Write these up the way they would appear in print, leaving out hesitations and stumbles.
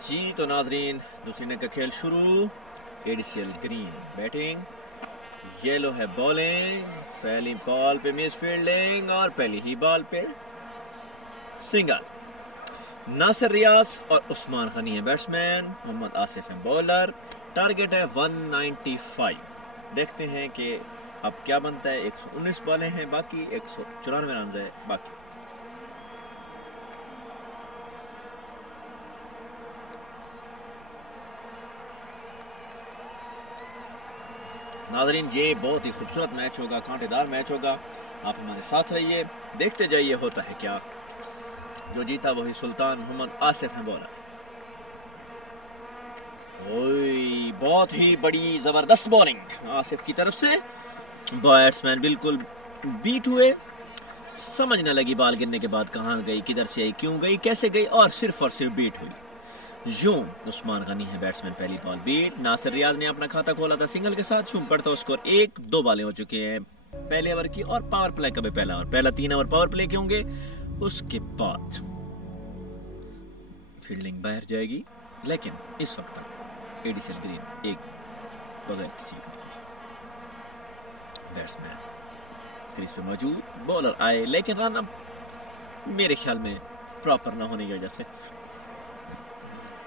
जी तो नाजरीन, दूसरी इनिंग का खेल शुरू। एडीसीएल ग्रीन बैटिंग, येलो है बॉलिंग। पहली बॉल पे मिस फील्डिंग और पहली ही बॉल पे सिंगल। नासिर रियाज और उस्मान गनी है बैट्समैन, मोहम्मद आसिफ है बॉलर। टारगेट है 195। देखते हैं कि अब क्या बनता है। 119 बॉलें हैं बाकी, 194 रन है बाकी। नाजरीन, ये बहुत ही खूबसूरत मैच होगा, कांटेदार मैच होगा। आप हमारे साथ रहिए, देखते जाइए होता है क्या। जो जीता वही सुल्तान, मोहम्मद आसिफ है बॉलर। ओए, बहुत ही बड़ी जबरदस्त बॉलिंग आसिफ की तरफ से। बैट्समैन बिल्कुल बीट हुए, समझ न लगी बॉल गिरने के बाद कहां गई, किधर से आई, क्यों गई, कैसे गई, और सिर्फ बीट हुई। यूं उस्मान गनी है बैट्समैन, पहली बॉल बीट। नासिर रियाज ने अपना खाता खोला था सिंगल के साथ। यूं बढ़ता स्कोर 1-2 बॉलें हो चुके हैं पहले ओवर की, और पावर प्ले का भी पहला ओवर। पहला 3 ओवर पावर प्ले के होंगे, उसके बाद फील्डिंग बाहर जाएगी। लेकिन इस वक्त तक एडीसीएल ग्रीन एक बगैर किसी का बैट्समैन क्रीज पे मौजूद। बॉलर आए लेकिन रन अब मेरे ख्याल में प्रॉपर ना होने की वजह से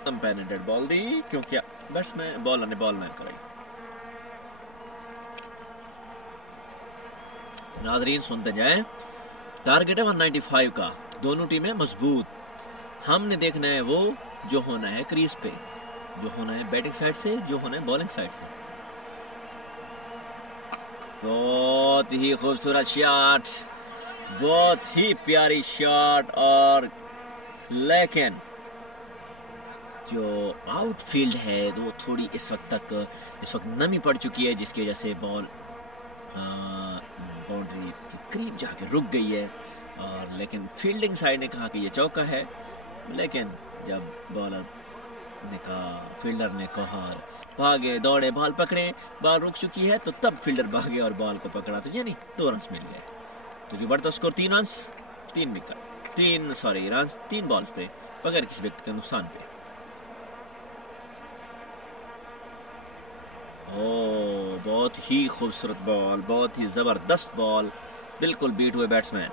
अंपायर ने डेड बॉल दी, क्योंकि बैट्समैन बॉलर ने बॉल ना कराई। नाजरीन सुनते जाएं, टारगेट है 195 का। दोनों टीमें मजबूत। हमने देखना है वो जो होना है क्रीज पे, जो होना है बैटिंग साइड से, जो होना है बॉलिंग साइड से। बहुत ही खूबसूरत शॉट, बहुत ही प्यारी शॉट। और लेकिन जो आउटफील्ड है वो थोड़ी इस वक्त नमी पड़ चुकी है, जिसकी वजह से बॉल बाउंड्री के करीब जाके रुक गई है। और लेकिन फील्डिंग साइड ने कहा कि ये चौका है, लेकिन जब बॉलर ने कहा, फील्डर ने कहा भागे दौड़े बॉल पकड़े, बॉल रुक चुकी है, तो तब फील्डर भागे और बॉल को पकड़ा, तो यानी 2 रन मिल गए। तो जो बढ़ता स्कोर 3 रन, 3 विकेट, 3 बॉल्स पे बगैर किसी विकेट के नुकसान पे। ओ, बहुत ही खूबसूरत बॉल, बहुत ही जबरदस्त बॉल, बिल्कुल बीट हुए बैट्समैन।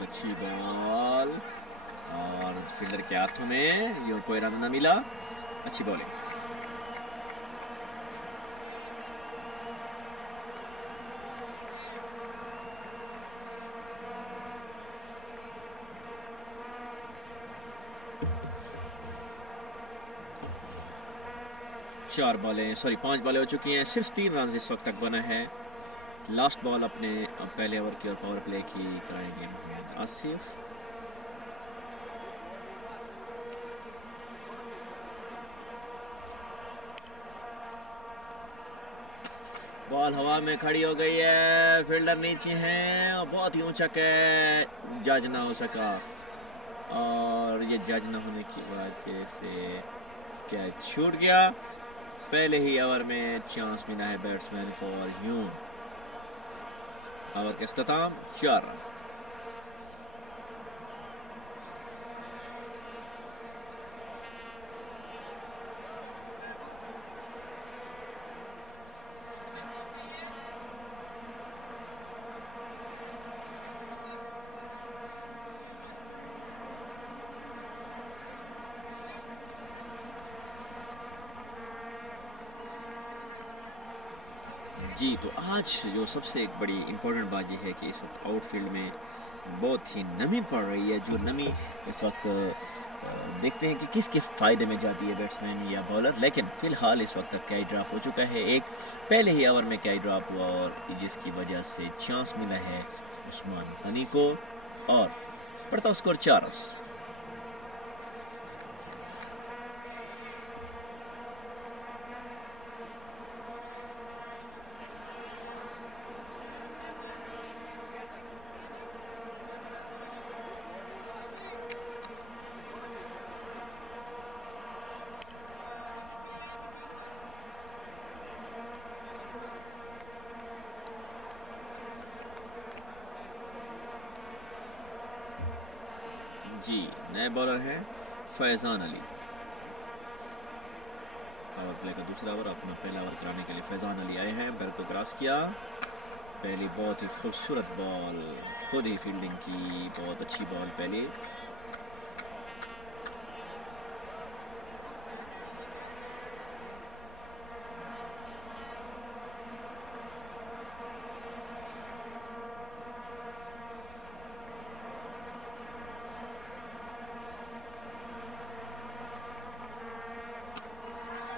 अच्छी बॉल और फील्डर के हाथों में, यूं कोई रन ना मिला। अच्छी बॉलिंग। पांच बॉलें हो चुकी हैं, सिर्फ 3 रन इस वक्त तक बना है। लास्ट बॉल अपने पहले ओवर की और पावर प्ले की कराएंगे मोहम्मद आसिफ। बॉल हवा में खड़ी हो गई है, फील्डर नीचे हैं और बहुत ही ऊंचा कैच जज ना हो सका, और ये जज ना होने की वजह से कैच छूट गया। पहले ही ओवर में चांस मिला है बैट्समैन को, और यूं ओवर के इख्तिताम 4 रन। जी तो आज जो सबसे एक बड़ी इम्पोर्टेंट बात यह है कि इस वक्त आउटफील्ड में बहुत ही नमी पड़ रही है। जो नमी इस वक्त देखते हैं कि किसके फ़ायदे में जाती है, बैट्समैन या बॉलर। लेकिन फ़िलहाल इस वक्त तक कैच ड्रॉप हो चुका है, एक पहले ही ओवर में कैच ड्रॉप हुआ, और जिसकी वजह से चांस मिला है उस्मान गनी को, और बढ़ता स्कोर 4 रन। जी, नए बॉलर हैं फैज़ान अली। पावर प्ले का दूसरा ओवर, अपना पहला ओवर कराने के लिए फैज़ान अली आए हैं। बैट को क्रॉस किया, पहली बहुत ही खूबसूरत बॉल, खुद ही फील्डिंग की, बहुत अच्छी बॉल पहले।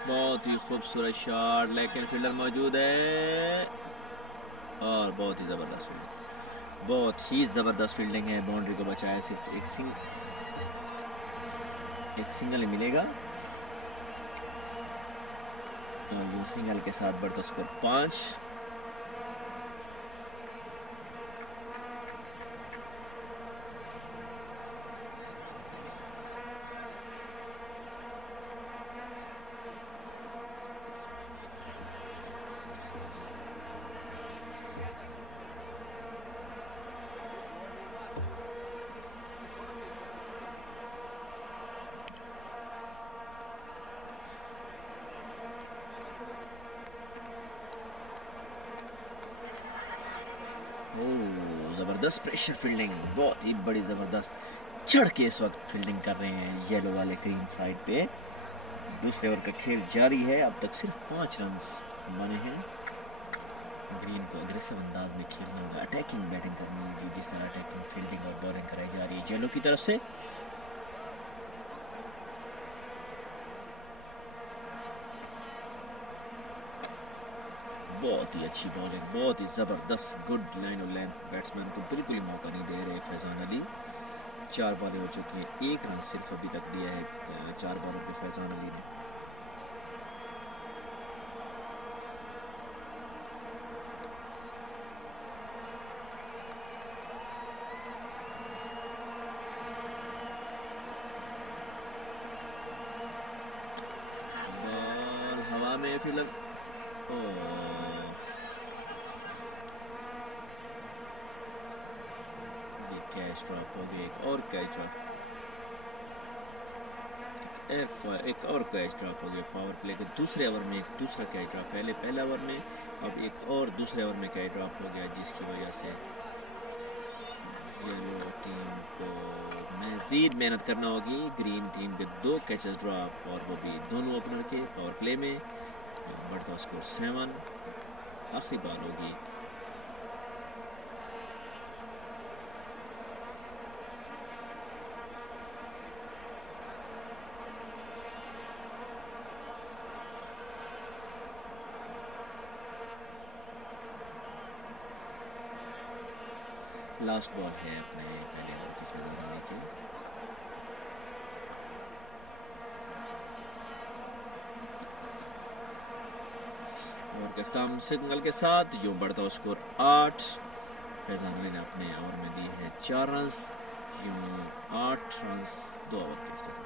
बहुत ही खूबसूरत शॉट, लेकिन फील्डर मौजूद है और बहुत ही ज़बरदस्त फील्डिंग, बहुत ही ज़बरदस्त फील्डिंग है। बाउंड्री को बचाया, सिर्फ एक सिंगल ही मिलेगा तो वो सिंगल के साथ बढ़ता स्कोर 5। ज़बरदस्त प्रेशर फील्डिंग, बहुत ही बड़ी ज़बरदस्त चढ़ के इस वक्त फील्डिंग कर रहे हैं येलो वाले ग्रीन साइड पे। दूसरे ओवर का खेल जारी है, अब तक सिर्फ 5 रन बने हैं। ग्रीन को अग्रेसिव अंदाज में खेलना होगा, अटैकिंग बैटिंग करनी होगी, जिस तरह अटैकिंग फील्डिंग और बॉलिंग कराई जा रही है येलो की तरफ से। बहुत ही अच्छी बॉलिंग, बहुत ही ज़बरदस्त, गुड लाइन और लेंथ। बैट्समैन को बिल्कुल ही मौका नहीं दे रहे फैज़ान अली। 4 बॉलें हो चुकी हैं, 1 रन सिर्फ अभी तक दिया है 4 बॉलों पे फैज़ान अली ने। बॉल हवा में, फील्डर कैच ड्रॉप हो गया, एक और कैच ड्रॉप, एक और कैच ड्रॉप हो गया। पावर प्ले के दूसरे ओवर में एक दूसरा कैच ड्रॉप, पहले ओवर में, अब एक और दूसरे ओवर में कैच ड्रॉप हो गया, जिसकी वजह से येलो टीम को मज़ीद मेहनत करना होगी। ग्रीन टीम के 2 कैचेस ड्रॉप, और वो भी दोनों ओपनर के पावर प्ले में। बढ़ता स्कोर 7, आखिरी बॉल होगी। लास्ट बॉल है अपने पहले ओवर की फैज़ान अली की। ओवर के अख्ताम सिग्नल के साथ जो बढ़ता स्कोर 8। फैज़ान अली ने अपने ओवर में दी है 4 रन, यूं 8 रन 2 ओवर के अख्ताम।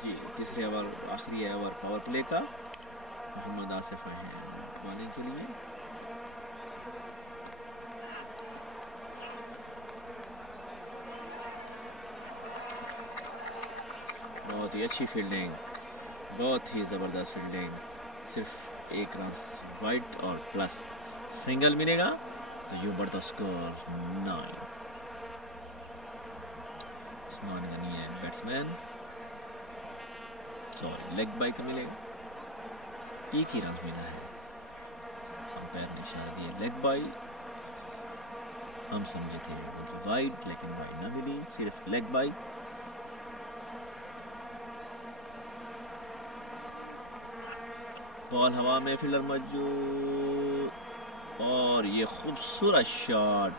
जी, तीसरे ओवर, आखिरी ओवर पावर प्ले का। मोहम्मद आसिफ आए हैं बॉलिंग के लिए। बहुत ही अच्छी फील्डिंग, बहुत ही ज़बरदस्त फील्डिंग। सिर्फ 1 रन वाइड और प्लस सिंगल मिलेगा तो यूँ बढ़ता स्कोर 9। उस्मान गनी है बैट्समैन, सॉरी लेग बाई का मिलेगा, 1 ही रन मिला है। अंपायर ने इशारा दिया लेग बाई, हम समझे थे वाइड, लेकिन वाइड ना मिली, सिर्फ लेग बाई। बॉल हवा में, फील्डर मौजूद, और ये खूबसूरत शॉट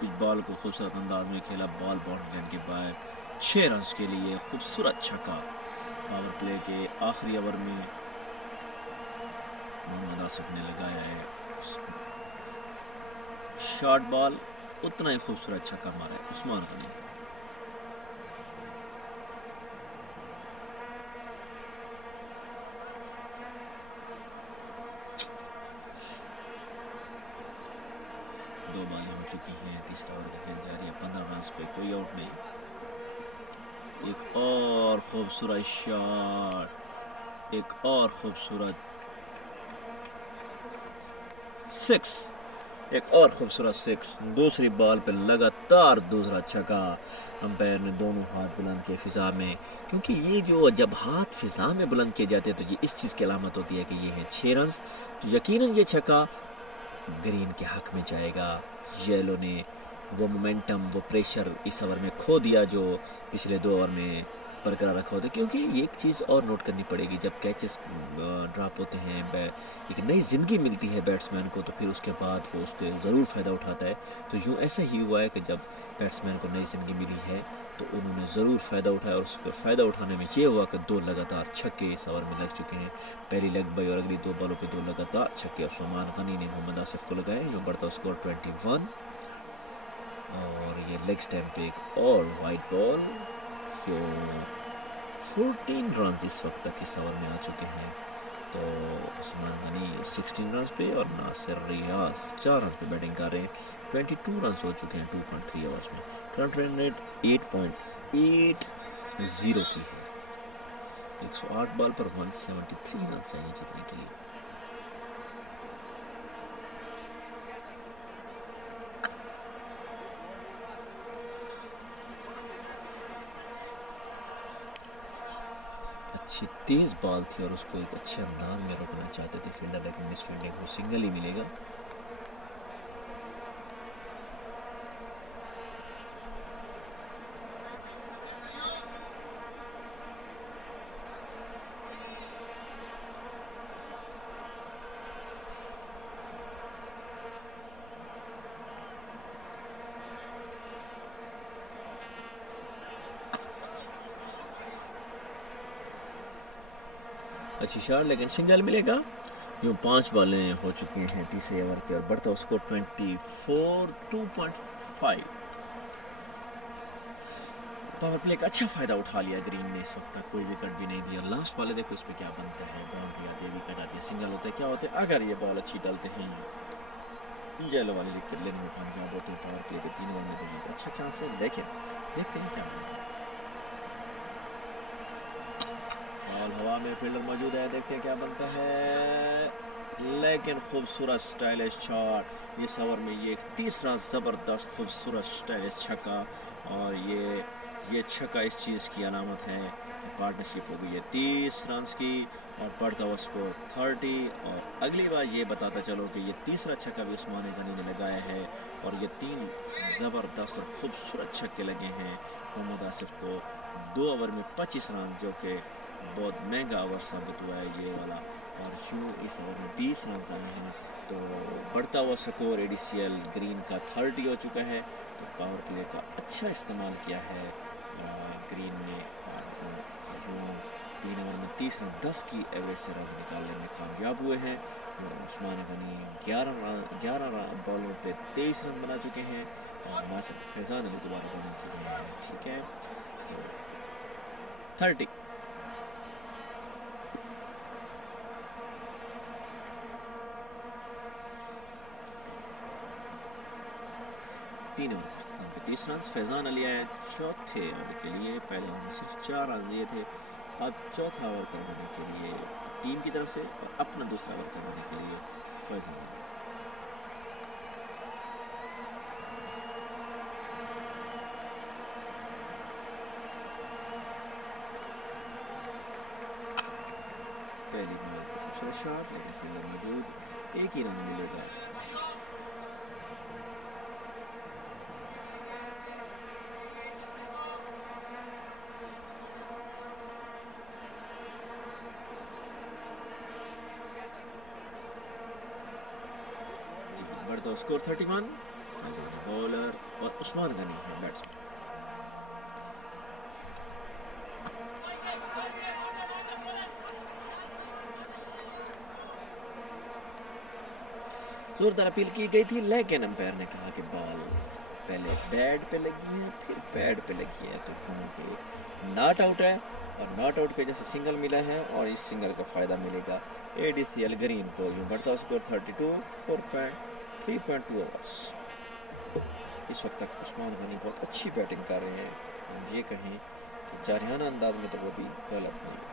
पिच बॉल को खूबसूरत अंदाज में खेला, बॉल बाउंड्री लाइन के बाद 6 रन के लिए खूबसूरत छक्का। पावर प्ले के आखिरी ओवर में मोहम्मद आसिफ ने लगाया है शॉर्ट बॉल, उतना ही खूबसूरत छक्का मारा है उस्मान गनी। दो बॉलें हो चुकी हैं, तीसरा ओवर का खेल जारी है, 15 रन पे कोई आउट नहीं। एक और खूबसूरत शॉट, एक और खूबसूरत 6, एक और खूबसूरत 6। दूसरी बॉल पे लगातार दूसरा छक्का। अंपायर ने दोनों हाथ बुलंद किए फिजा में, क्योंकि ये जो जब हाथ फिजा में बुलंद किए जाते हैं तो ये इस चीज़ की अलामत होती है कि ये है 6 रन। तो यकीनन ये छक्का ग्रीन के हक में जाएगा। येलो ने वो मोमेंटम, वो प्रेशर इस ओवर में खो दिया जो पिछले 2 ओवर में बरकरार रखा होता है। क्योंकि ये एक चीज़ और नोट करनी पड़ेगी, जब कैचेस ड्रॉप होते हैं, एक नई ज़िंदगी मिलती है बैट्समैन को, तो फिर उसके बाद वो उसको ज़रूर फ़ायदा उठाता है। तो यूँ ऐसा ही हुआ है कि जब बैट्समैन को नई ज़िंदगी मिली है तो उन्होंने ज़रूर फ़ायदा उठाया, और उसका फ़ायदा उठाने में ये हुआ कि 2 लगातार छक्के इस ओवर में लग चुके हैं। पहली लेग बाई और अगली 2 बॉलों पर 2 लगातार छक्के। और उस्मान गनी ने मोहम्मद आसिफ को लगाए, यूँ बढ़ता स्कोर 21। और ये लेग स्टैम्प पे एक और वाइड बॉल, जो 14 रन इस वक्त तक इस ओवर में आ चुके हैं। तो उस्मान गनी 16 रन पे और नासिर रियाज 4 रन पे बैटिंग कर रहे हैं। 22 रन हो चुके हैं 2.3 ओवर्स में। करंट रन रेट 8.80 की है। 108 बॉल पर 173 रन चाहिए जीतने के लिए। अच्छी तेज़ बॉल थी और उसको एक अच्छे अंदाज में रोकना चाहते थे फील्डर, लेकिन मिस फील्डिंग को सिंगल ही मिलेगा। अच्छी शॉट, लेकिन सिंगल मिलेगा। यूँ 5 बॉलें हो चुकी हैं तीसरे ओवर के और बढ़ता स्कोर 2.5। पावर प्ले का अच्छा फ़ायदा उठा लिया ग्रीन ने, इस वक्त तक कोई विकेट भी नहीं दिया। लास्ट बॉल देखो इस पर क्या बनता है, बाउंड्री आती है, विकेट आती है, सिंगल होता है, क्या होता है अगर ये बॉल अच्छी डालते हैं, येलो वाले विकेट लेने में कामयाब होते हैं। पावर प्ले के 3 ओवर में तो अच्छा चांस है, देखते हैं क्या होता है। बॉल हवा में, फील्डर मौजूद है, देखते हैं क्या बनता है, लेकिन खूबसूरत स्टाइलिश शॉट। इस ओवर में ये एक तीसरा ज़बरदस्त खूबसूरत स्टाइलिश छक्का, और ये छक्का इस चीज़ की अलामत है कि पार्टनरशिप हो गई है 30 रन की और बढ़ता हुआ स्कोर 30। और अगली बार ये बताता चलो कि ये तीसरा छक्का भी उस्मान गनी ने लगाया है, और ये 3 ज़बरदस्त और खूबसूरत छक्के लगे हैं मोहम्मद आसिफ को 2 ओवर में 25 रन, जो कि बहुत महंगा ओवर साबित हुआ है ये वाला। और यूँ इस ओवर में 20 रन आए हैं, तो बढ़ता हुआ स्कोर ADCL ग्रीन का 30 हो चुका है। तो पावर प्ले का अच्छा इस्तेमाल किया है ग्रीन ने, यूँ 3 ओवर में 30 रन 10 की एवरेज से रन निकालने में कामयाब हुए हैं। उस्मान गनी 11 बॉलों पे 23 रन बना चुके हैं, और नासिर फैज़ान अली दोबारा बॉलिंग की गई है। ठीक है, तो 30। तीन ओवर 30 रन। फैज़ान अली आए चौथे ओवर के लिए, पहले उन्होंने सिर्फ 4 रन दिए थे। अब चौथा ओवर करवाने के लिए टीम की तरफ से और अपना दूसरा ओवर करवाने के लिए फैज़ान अली। पहली बॉल पर खूबसूरत शॉट, लेकिन फील्डर मौजूद, एक ही रन मिलेगा। बढ़ता स्कोर 31। बॉलर और उस्मान गनी है बैट्समैन। जोरदार अपील की गई थी, लेकिन अंपायर ने कहा कि बॉल पहले बैट पे लगी है फिर पैड पे लगी है, तो क्योंकि नॉट आउट है और नॉट आउट की वजह से सिंगल मिला है और इस सिंगल का फ़ायदा मिलेगा ADCL ग्रीन को। यूँ बढ़ता स्कोर 32, 3.2 ओवर्स। इस वक्त तक उस्मान गनी बहुत अच्छी बैटिंग कर रहे हैं, हम ये कहें कि जारहाना अंदाज में तो वो भी गलत नहीं।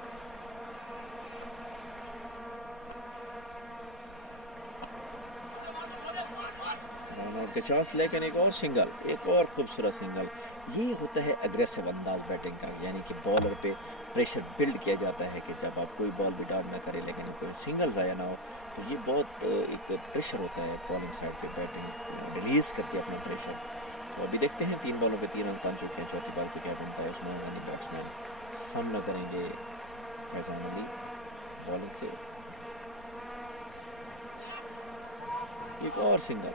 के चांस, लेकिन एक और सिंगल, एक और खूबसूरत सिंगल। ये होता है अग्रेसिव अंदाज बैटिंग का, यानी कि बॉलर पे प्रेशर बिल्ड किया जाता है कि जब आप कोई बॉल भी डाउन ना करें लेकिन कोई सिंगल ज़ाया ना हो, तो ये बहुत एक प्रेशर होता है बॉलिंग साइड पे, बैटिंग रिलीज़ करती है अपना प्रेशर। तो अभी देखते हैं 3 बॉलों पे 3 रन बन चुके हैं। चौथी बॉल पे क्या बनता है, उस्मान गनी बैट्समैन सामना करेंगे फैजान अली बॉलिंग से। एक और सिंगल,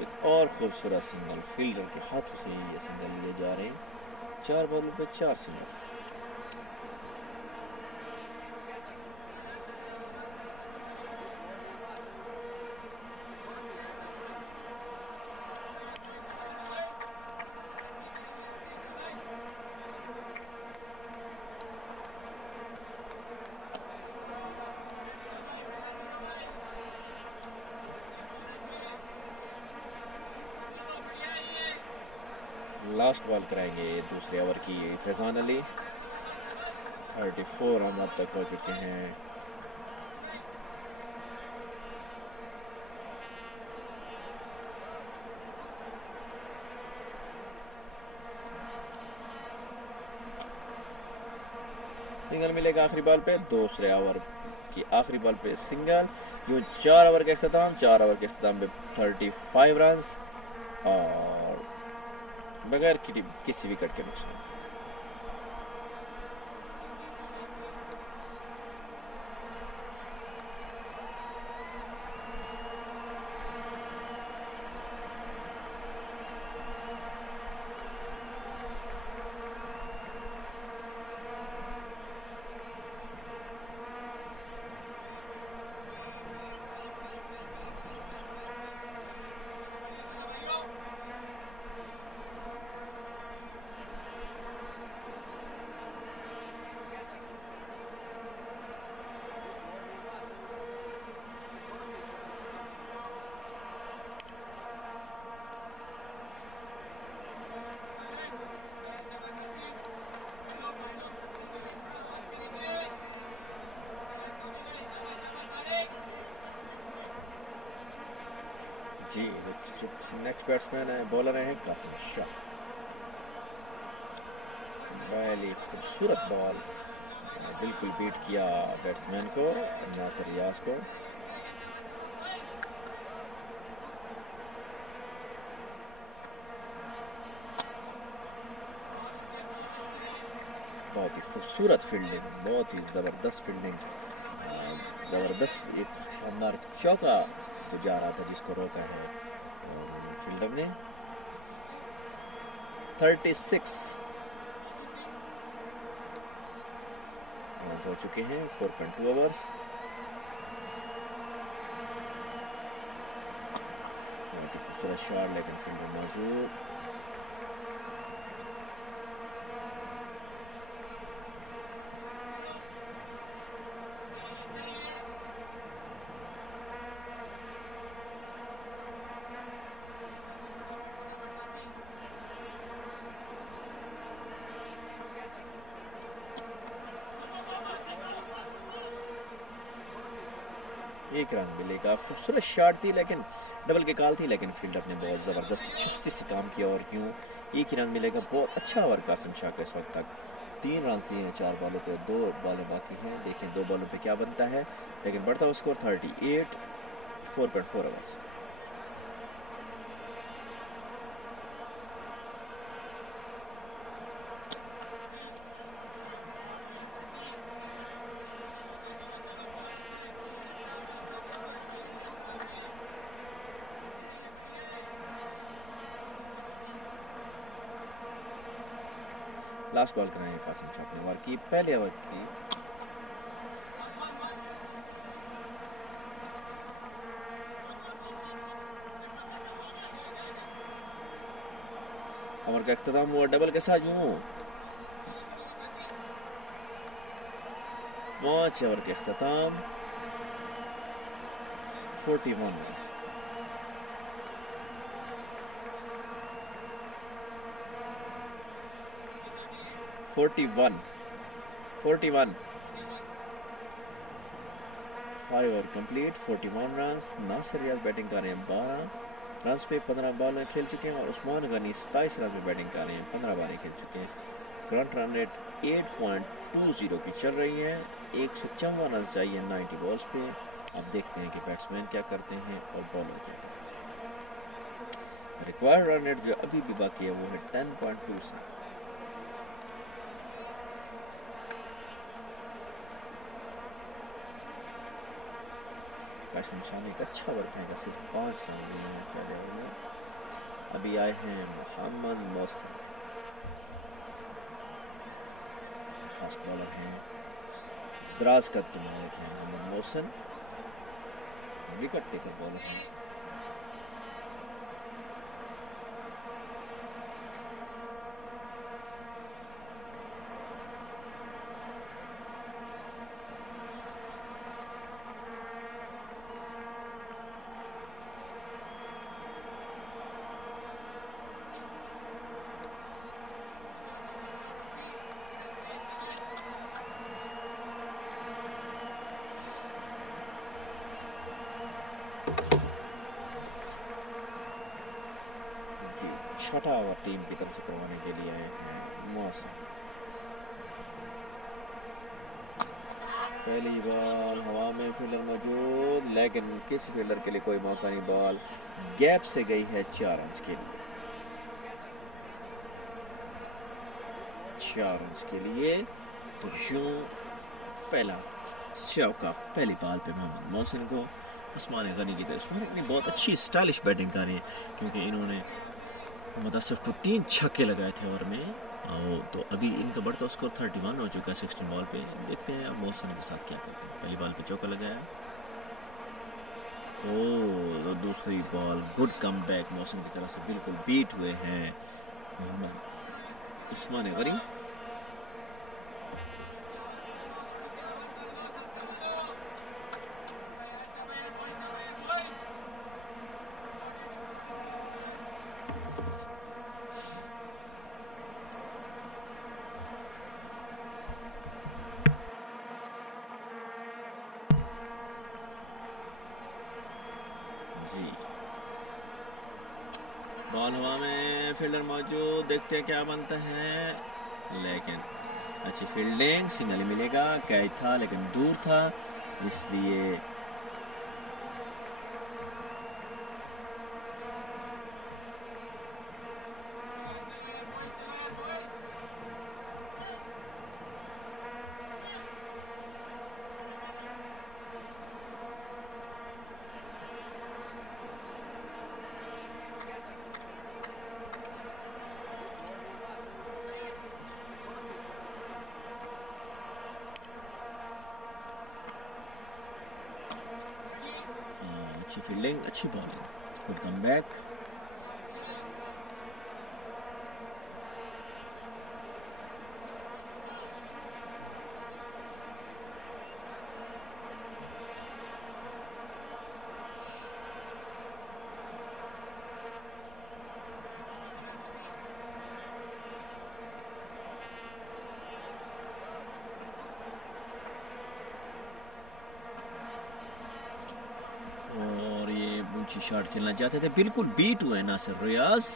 एक और खूबसूरत सिंगल, फील्डर के हाथों से ये सिंगल लिए जा रहे हैं। 4 बॉलों पे 4 सिंगल। लास्ट बॉल कराएंगे दूसरे ओवर की फैजान अली। 34 रन अब तक हो चुके हैं। सिंगल मिलेगा आखिरी बॉल पे, दूसरे ओवर की आखिरी बॉल पे सिंगल। जो 4 ओवर के अख्ताम, 4 ओवर के अख्ताम पे 35 रन और बगैर किसी विकेट के नुकसान। जी, जो नेक्स्ट बैट्समैन है, बॉलर हैं कासिम शाह। बड़ी खूबसूरत बॉल, बिल्कुल बीट किया बैट्समैन को, नासिर रियाज को। बहुत ही खूबसूरत फील्डिंग, बहुत ही ज़बरदस्त फील्डिंग, ज़बरदस्त एक शानदार चौका तो जा रहा था जिसको रोका है और फील्डर ने। 36 रन हो चुके हैं, 4.2 ओवर्स। बहुत ही खूबसूरत शॉट, लेकिन फील्डर मौजूद। एक रन मिलेगा। खूबसूरत शॉट थी, लेकिन डबल की कॉल थी, लेकिन फील्डर ने बहुत ज़बरदस्त चुस्ती से काम किया और क्यों एक ही रन मिलेगा। बहुत अच्छा ओवर कासिम शाह का इस वक्त तक। 3 रन दिए हैं 4 बॉलों पे, 2 बॉलें बाकी हैं। देखें 2 बॉलों पे क्या बनता है, लेकिन बढ़ता हुआ स्कोर 38, 4.4 ओवर्स। लास्ट बॉल कराएंगे कासिम शाह अपने ओवर की, पहले ओवर की। ओवर का इख्तिताम हुआ डबल के साथ। यूं 5 ओवर के इख्तिताम 41 41 41 5 ओवर कंप्लीट 41 रन्स। नासिर रियाज बैटिंग कर रहे हैं 12 रन्स पे 15 बॉल में खेल चुके हैं और उस्मान गनी 27 रन में बैटिंग कर रहे हैं, 15 बॉलें खेल चुके हैं। करंट रन रेट 8.20 की चल रही है। 154 रन चाहिए 90 बॉल्स पे। अब देखते हैं कि बैट्समैन क्या करते हैं और बॉलर क्या करते हैं। रिक्वायर्ड रन रेट जो अभी भी बाकी है वो है 10.2 से। कासिम शाह ने एक अच्छा ओवर फेंका, सिर्फ 5 रन लिए हैं पहले ओवर में। अभी आए हैं मोहम्मद मोहसिन, फास्ट बॉलर हैं, दराज कद के मालिक हैं Mohammad Mohsin, wicket taker bowler हैं। छठा ओवर टीम की तरफ से करवाने के लिए आए हैं मौसम। पहली बॉल हवा में, फील्डर मौजूद, लेकिन किसी फील्डर के लिए कोई मौका नहीं। बॉल गैप से गई है 4 रन के लिए। 4 रन के लिए तो यूं पहला चौका पहली बॉल पे मोहम्मद मोहसिन को। उस्मान गनी की तरफ उस्मान गनी बहुत अच्छी स्टाइलिश बैटिंग कर रहे हैं क्योंकि इन्होंने मुदस्सिर को 3 छक्के लगाए थे ओवर में। तो अभी इनका बढ़ता स्कोर 31 हो चुका है 16 बॉल पे। देखते हैं अब मोहसिन के साथ क्या करते हैं। पहली बॉल पे चौका लगाया, तो दूसरी ball good come back Mohsin की तरफ से, बिल्कुल बीट हुए हैं मोहम्मद उस्मान गनी। बॉल हवा में, फील्डर मौजूद, देखते हैं क्या बनता है। लेकिन अच्छी फील्डिंग, सिग्नल मिलेगा। कैच था लेकिन दूर था, इसलिए अच्छी फील्डिंग, अच्छी bowling, good come back. Shot खेलना चाहते थे, बिल्कुल बीट हुए नासिर रियाज,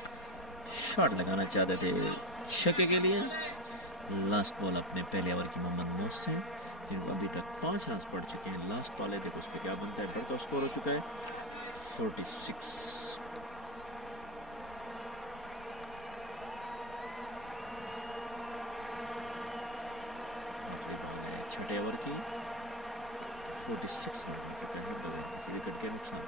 शॉट लगाना चाहते थे छक्के के लिए। लास्ट बॉल अपने पहले ओवर की मोहम्मद मोहसिन, अभी तक 5 रन पड़ चुके हैं। लास्ट बॉल है, देखो उस पर क्या बनता है। बढ़ता स्कोर हो चुका है 46। छठे ओवर की 46 रन हो चुका है बगैर किसी विकेट के नुकसान।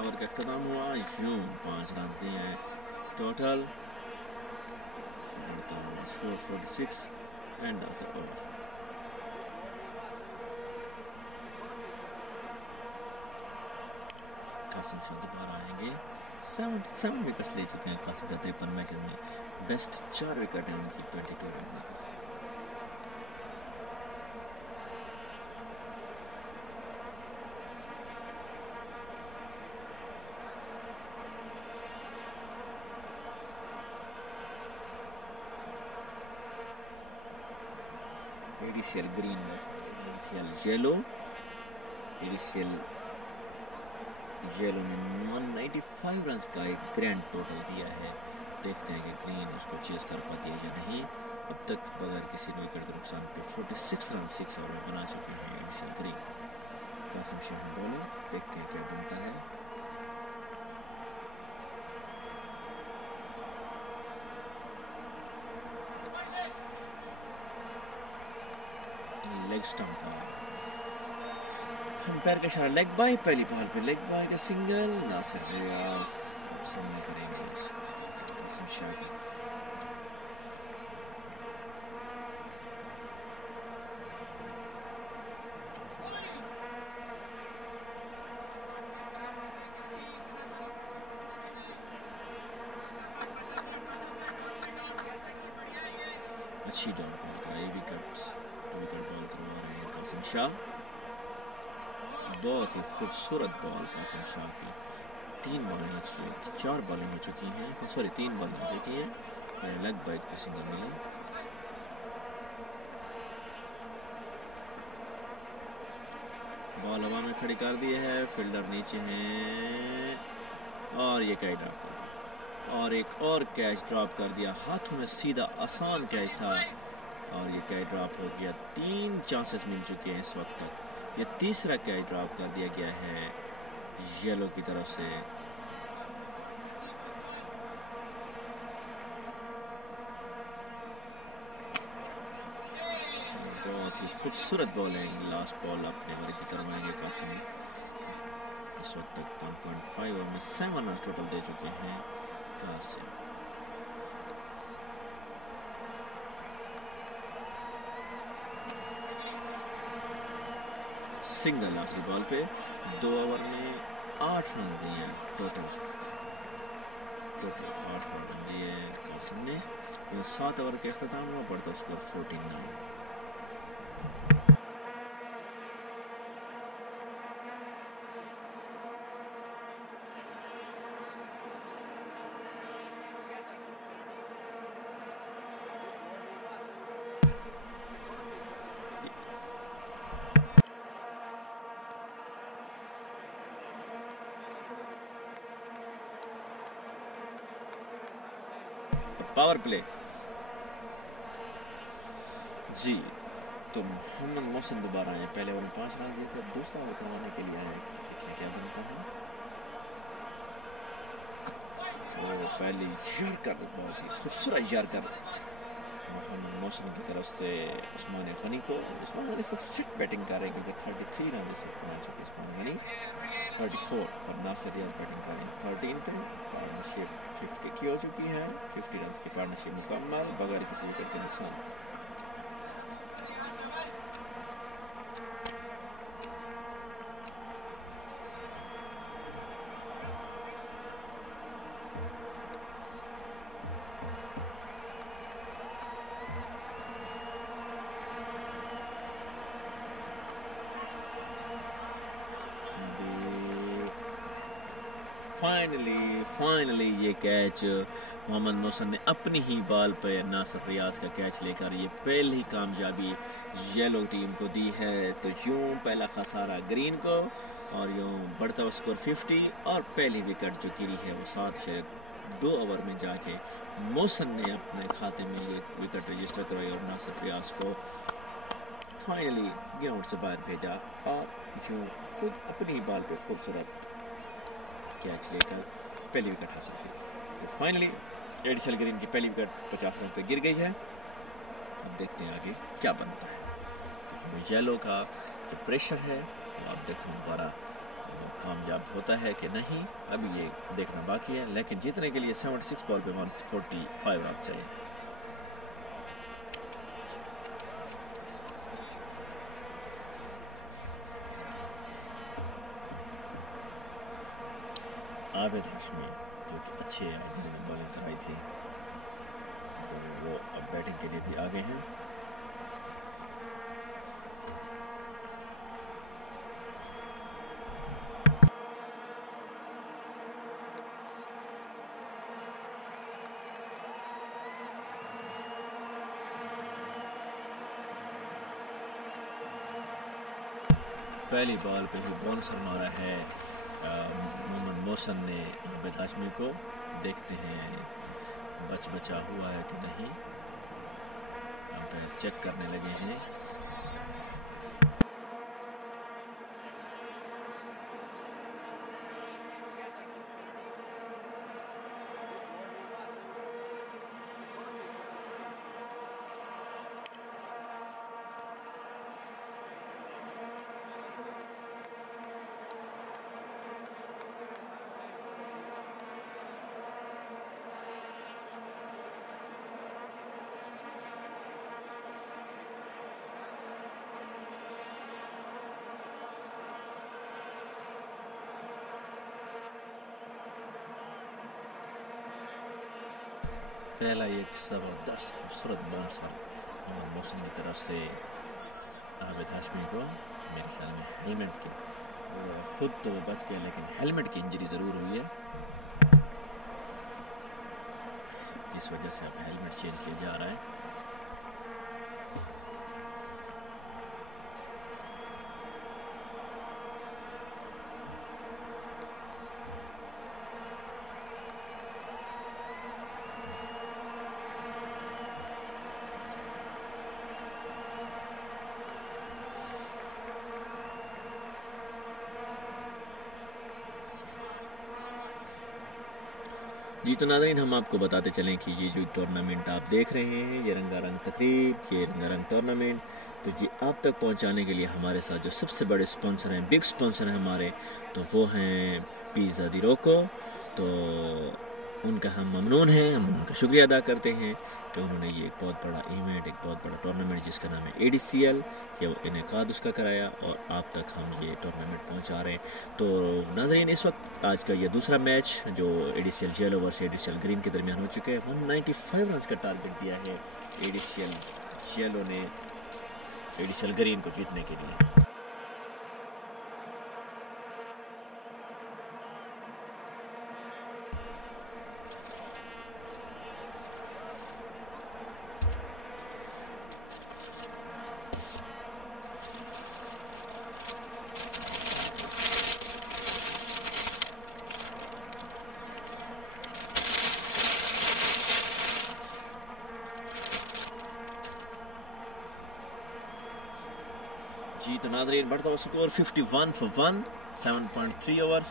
ओवर का अख्ताम हुआ, यूं 5 रन दिए हैं total, score 46 end of the over. Qasim Shah दोबारा आएंगे, 7 विकेट्स ले चुके हैं कासिम शाह 53 मैचेस में, बेस्ट 4 विकेट हैं उनकी 22 रन की। Additional green, additional yellow, additional yellow ने 195 रन का एक ग्रैंड टोटल दिया है। देखते हैं कि ग्रीन उसको चेस कर पाती है या नहीं। अब तक बगैर किसी विकेट के नुकसान पे 46 रन 6 ओवर में बना चुके हैं एडिशियल ग्रीन। कासिम शाह बॉलर, देखते हैं क्या बनता है। लेग स्टंप था, अंपायर का इशारा लेग बाय, पहली बॉल पे लेग बाय का सिंगल, नासिर रियाज सामने करेंगे कासिम शाह का। अच्छी डॉट बॉल का, विकेट बॉल थ्रो आ रहे हैं कासिम शाह। बहुत ही खूबसूरत बॉल कासिम शाह की। 4 बॉलें हो चुकी हैं, सॉरी 3 बॉल हो चुकी हैं। लेग बाइक पे सिंगल मिला। बॉल हवा में खड़ी कर दी है, फील्डर नीचे हैं और ये कैच ड्रॉप कर दिया, और एक और कैच ड्रॉप कर दिया। हाथों में सीधा आसान कैच था और ये कैच ड्रॉप हो गया। 3 चांसेस मिल चुके हैं इस वक्त तक। ये तीसरा कैच ड्रॉप कर दिया गया है येलो की तरफ से। बहुत ही खूबसूरत बॉलिंग, लास्ट बॉल अपने ओवर की करवाएंगे कासिम। इस वक्त तक 1.5 ओवर में 7 रन टोटल दे चुके हैं कासिम। सिंगल आखिरी बॉल पे, 2 ओवर में 8 रन दिए हैं टोटल 8 रन दिए कासिम ने। 7 ओवर के अख्ताम हुआ, पड़ता स्कोर 14 रन। पावर प्ले जी, तो मोहम्मद मोहसिन दोबारा आए। पहले ओवर में 5 रन दिए थे, दूसरा ओवर करवाने के लिए आए। देखिए क्या बनता है। और पहली यार्कर, बहुत ही खूबसूरत यार्कर मोहम्मद मोहसिन की तरफ से उस्मान गनी को। उस्मान गनी इस वक्त सेट बैटिंग कर रहे हैं क्योंकि 33 रन इस वक्त बना चुके उस्मान गनी। 34 और नासिर रियाज बैटिंग कर रहे हैं 13 पे। पार्टनरशिप 50 की हो चुकी है। 50 रन की पार्टनरशिप मुकम्मल बगैर किसी विकेट के नुकसान। फाइनली ये कैच मोहम्मद मोहसिन ने अपनी ही बॉल पे नासिर रियाज का कैच लेकर ये पहली कामयाबी येलो टीम को दी है। तो यूं पहला खसारा ग्रीन को और यूं बढ़ता हुआ स्कोर 50 और पहली विकेट जो गिरी है वो 2 ओवर में जाके मोहसिन ने अपने खाते में ये विकेट रजिस्टर करवाई और नासिर रियाज को फाइनली ग्राउंड से बाहर भेजा और यूं खुद अपनी ही बॉल पे खूबसूरत कैच लेकर पहली विकेट हासिल की। तो फाइनली एडिशनल ग्रीन की पहली विकेट 50 रन पे गिर गई है। अब देखते हैं आगे क्या बनता है। तो येलो का जो प्रेशर है आप देखो दोबारा कामयाब होता है कि नहीं, अभी ये देखना बाकी है। लेकिन जीतने के लिए 76 बॉल पे 145 रन चाहिए। आबिद हाशमी जो कि अच्छे हैं, जिन्होंने बॉलिंग कराई थी, तो वो अब बैटिंग के लिए भी आ गए हैं। पहली बॉल पे ही बाउंसर मारा है मोहम्मद मोहसिन ने आबिद हाशमी को। देखते हैं बचा हुआ है कि नहीं, अंपायर चेक करने लगे हैं। पहला एक ज़बरदस्त खूबसूरत बाउंसर मोहम्मद मोहसिन की तरफ से आबिद हाशमी को, मेरे ख्याल में हेलमेट के, खुद तो वो बच गया लेकिन हेलमेट की इंजरी ज़रूर हुई है, जिस वजह से अब हेलमेट चेंज किया जा रहा है। जी तो नाज़रीन, हम आपको बताते चलें कि ये जो टूर्नामेंट आप देख रहे हैं, ये रंगारंग तकरीब, ये रंगारंग टूर्नामेंट, तो ये आप तक पहुंचाने के लिए हमारे साथ जो सबसे बड़े स्पॉन्सर हैं, बिग स्पॉन्सर हैं हमारे, तो वो हैं पिज़्ज़ा दी रोको। तो उनका हम ममनून हैं, हम उनका शुक्रिया अदा करते हैं कि उन्होंने ये एक बहुत बड़ा इवेंट, एक बहुत बड़ा टूर्नामेंट जिसका नाम है ADCL, ये इनेकाद उसका कराया और आप तक हम ये टूर्नामेंट पहुंचा रहे हैं। तो नाज़रीन, इस वक्त आज का ये दूसरा मैच जो ADCL yellow versus ADCL green के दरमियान हो चुके हैं, 195 रन का टारगेट दिया है ADCL येलो ने ADCL ग्रीन को जीतने के लिए। जी तो नाज़रीन, बढ़ता हुआ स्कोर 51 for 1, 7.3 ओवर्स।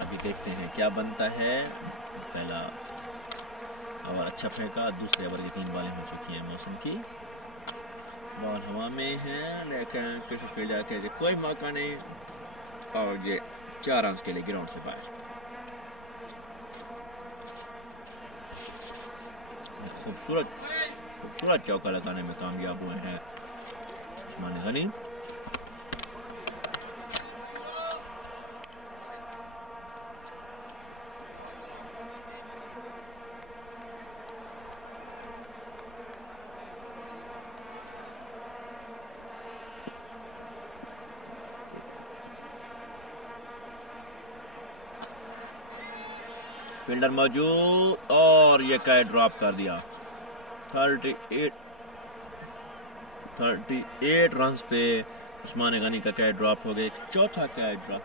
अभी देखते हैं क्या बनता है। पहला ओवर अच्छा फेंका, दूसरे ओवर की 3 बॉलें हो चुकी हैं मौसम की। बॉल हवा में है लेकिन किसी फील्ड जाके कोई मौका नहीं और ये 4 रन के लिए ग्राउंड से बाहर। खूबसूरत चौका लगाने में कामयाब हुए हैं उस्मान गनी। फील्डर मौजूद और ये कैच ड्रॉप कर दिया। 38 रन पे उस्मान गनी का कैच ड्रॉप हो गया, चौथा कैच ड्रॉप।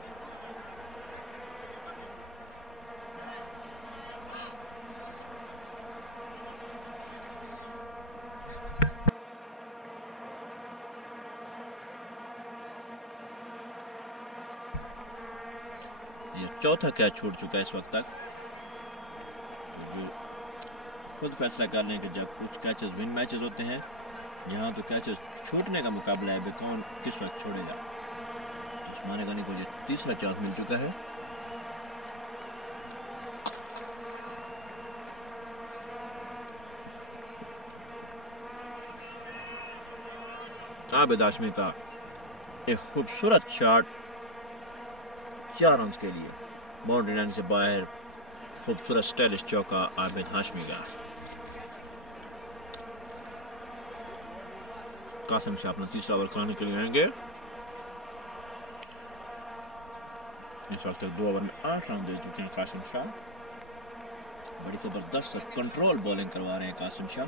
ये चौथा कैच छूट चुका है इस वक्त तक। खुद फैसला कर लें कि जब कुछ कैचेस विन मैचेस होते हैं यहाँ तो कैच छूटने का मुकाबला है, कौन किस वक्त छोड़ेगा। उस्मान गनी को ये तीसरा चांस मिल चुका है। आबिद हाशमी का एक खूबसूरत शॉट 4 रन के लिए, बाउंड्री लाइन से बाहर खूबसूरत स्टाइलिश चौका आबिद हाशमी का। कासिम शाह अपना तीसरा ओवर कराने के लिए आएंगे। इस वक्त 2 ओवर में 8 रन दे चुके हैं कासिम शाह। बड़ी जबरदस्त कंट्रोल बॉलिंग करवा रहे हैं कासिम शाह।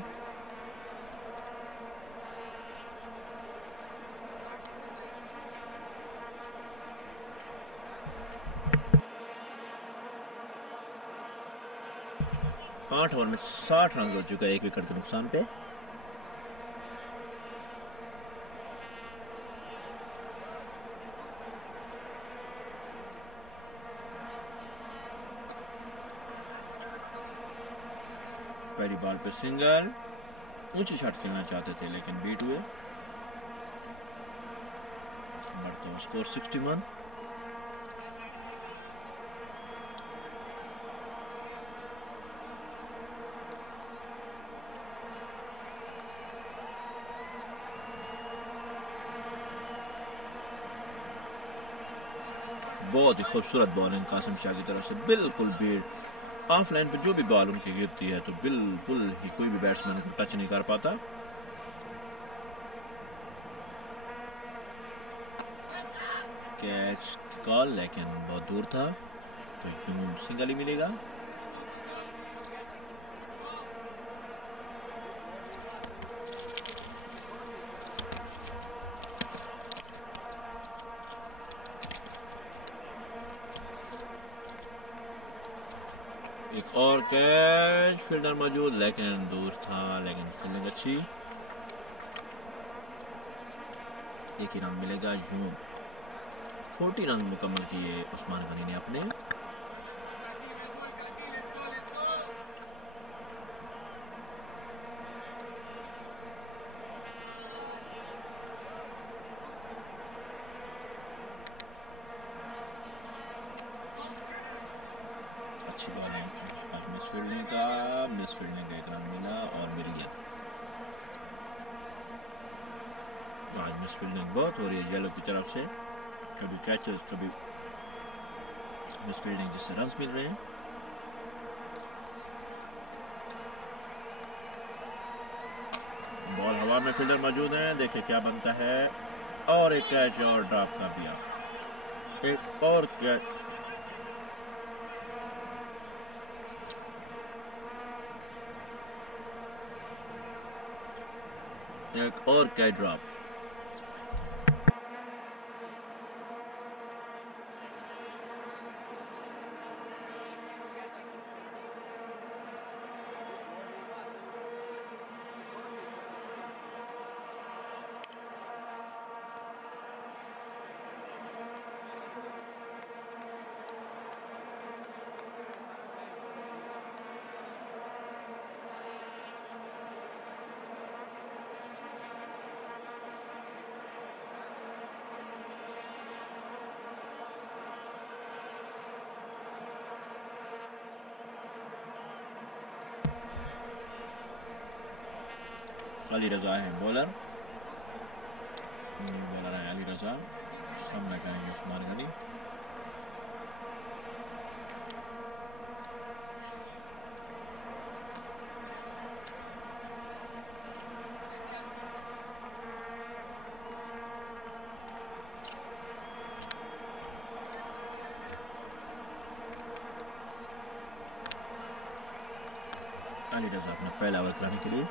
आठ ओवर में 60 रन हो चुका है 1 विकेट के नुकसान पे। पहली बॉल पे सिंगल, ऊंची शॉट खेलना चाहते थे लेकिन बीट हुए। बढ़ता हुआ स्कोर 61। बहुत ही खूबसूरत बॉलिंग कासिम शाह की तरफ से, बिल्कुल बीट। ऑफ लाइन पे जो भी बॉल उनकी गिरती है तो बिल्कुल ही कोई भी बैट्समैन उनको टच नहीं कर पाता। कैच कॉल लेकिन बहुत दूर था, तो सिंगल ही मिलेगा। एक और कैच, फील्डर मौजूद लेकिन दूर था, लेकिन फील्डिंग अच्छी। एक ही रन मिलेगा। यूं 40 रन मुकम्मल किए उस्मान गनी ने अपने। अच्छी बॉलिंग, मिस फील्डिंग का 1 रन मिला और मिल गया। आज मिस फील्डिंग बहुत हो रही है येलो की तरफ से, कभी कैचेस कभी मिस फील्डिंग, जिससे रन मिल रहे हैं। बॉल हवा में, फील्डर मौजूद है, देखिए क्या बनता है। और एक कैच और ड्रॉप कर दिया। एक और कैच, एक और कैच ड्रॉप। अली रजा है बॉलर है अली रजा, सामना करेंगे उस्मान गनी। अली रजा अपना पहला ओवर कराने के लिए।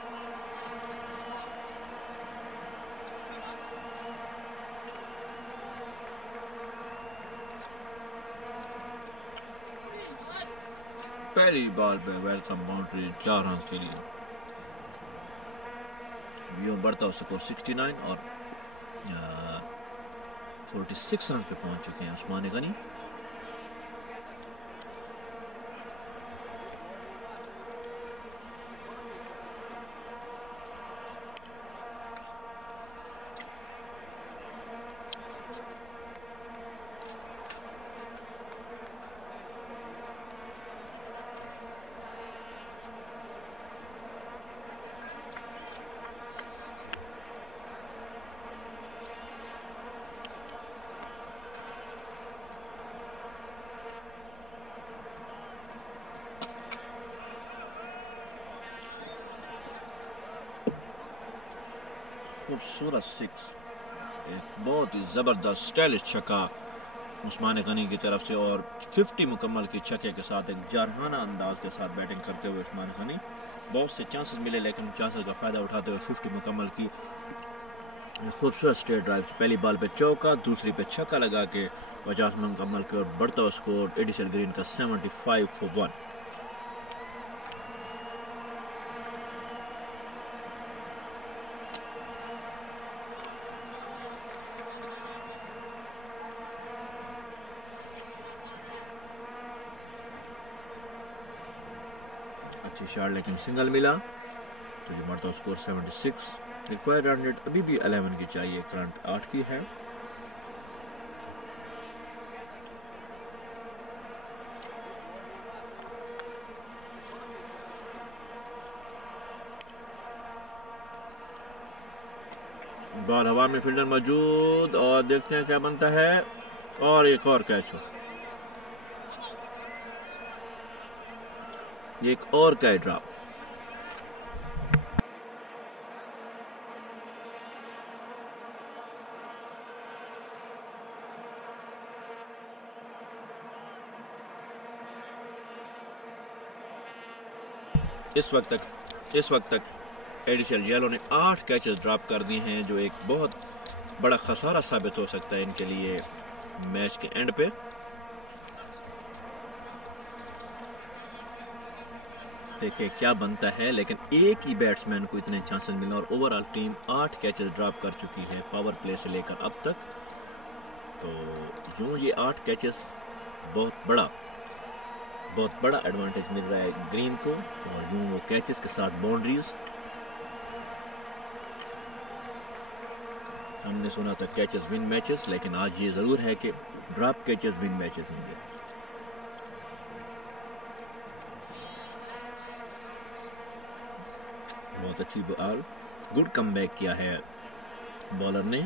पहली बॉल पे वेलकम बाउंड्री 4 रन के लिए। यूं बढ़ता हुआ स्कोर 69 और 46 रन पे पहुंच चुके हैं उस्मान गनी। खूबसूरत सिक्स, एक बहुत ही ज़बरदस्त स्टाइलिश छक्का उस्मान गनी की तरफ से, और 50 मुकम्मल की छक्के के साथ एक जारहाना अंदाज के साथ बैटिंग करते हुए उस्मान गनी। बहुत से चांसेस मिले लेकिन चांसेस का फ़ायदा उठाते हुए 50 मुकम्मल की खूबसूरत स्ट्रेट ड्राइव, पहली बॉल पे चौका, दूसरी पे छक्का लगा के 50 मुकम्मल की और बढ़ता हुआ स्कोर एडिसल ग्रीन का 75 for 1। अच्छी शॉट लेकिन सिंगल मिला, तो जो बढ़ता स्कोर 76। रिक्वायर्ड रन रेट अभी भी 11 की चाहिए, करंट 8 की है। बॉल हवा में, फील्डर मौजूद, और देखते हैं क्या बनता है, और एक और कैच हो, एक और कैच ड्रॉप। इस वक्त तक एडिशल येलो ने 8 कैचेस ड्रॉप कर दिए हैं, जो एक बहुत बड़ा खसारा साबित हो सकता है इनके लिए मैच के एंड पे। देखिए क्या बनता है, लेकिन एक ही बैट्समैन को इतने चांसेस मिले और ओवरऑल टीम 8 कैचेस ड्रॉप कर चुकी है पावर प्ले से लेकर अब तक। तो यूँ ये 8 कैचेस बहुत बड़ा एडवांटेज मिल रहा है ग्रीन को, और यूँ वो कैचेस के साथ बाउंड्रीज। हमने सुना था कैचेस विन मैचेस, लेकिन आज ये जरूर है कि ड्रॉप कैचेस विन मैचेस होंगे। बहुत अच्छी बॉल, गुड कमबैक किया है बॉलर ने।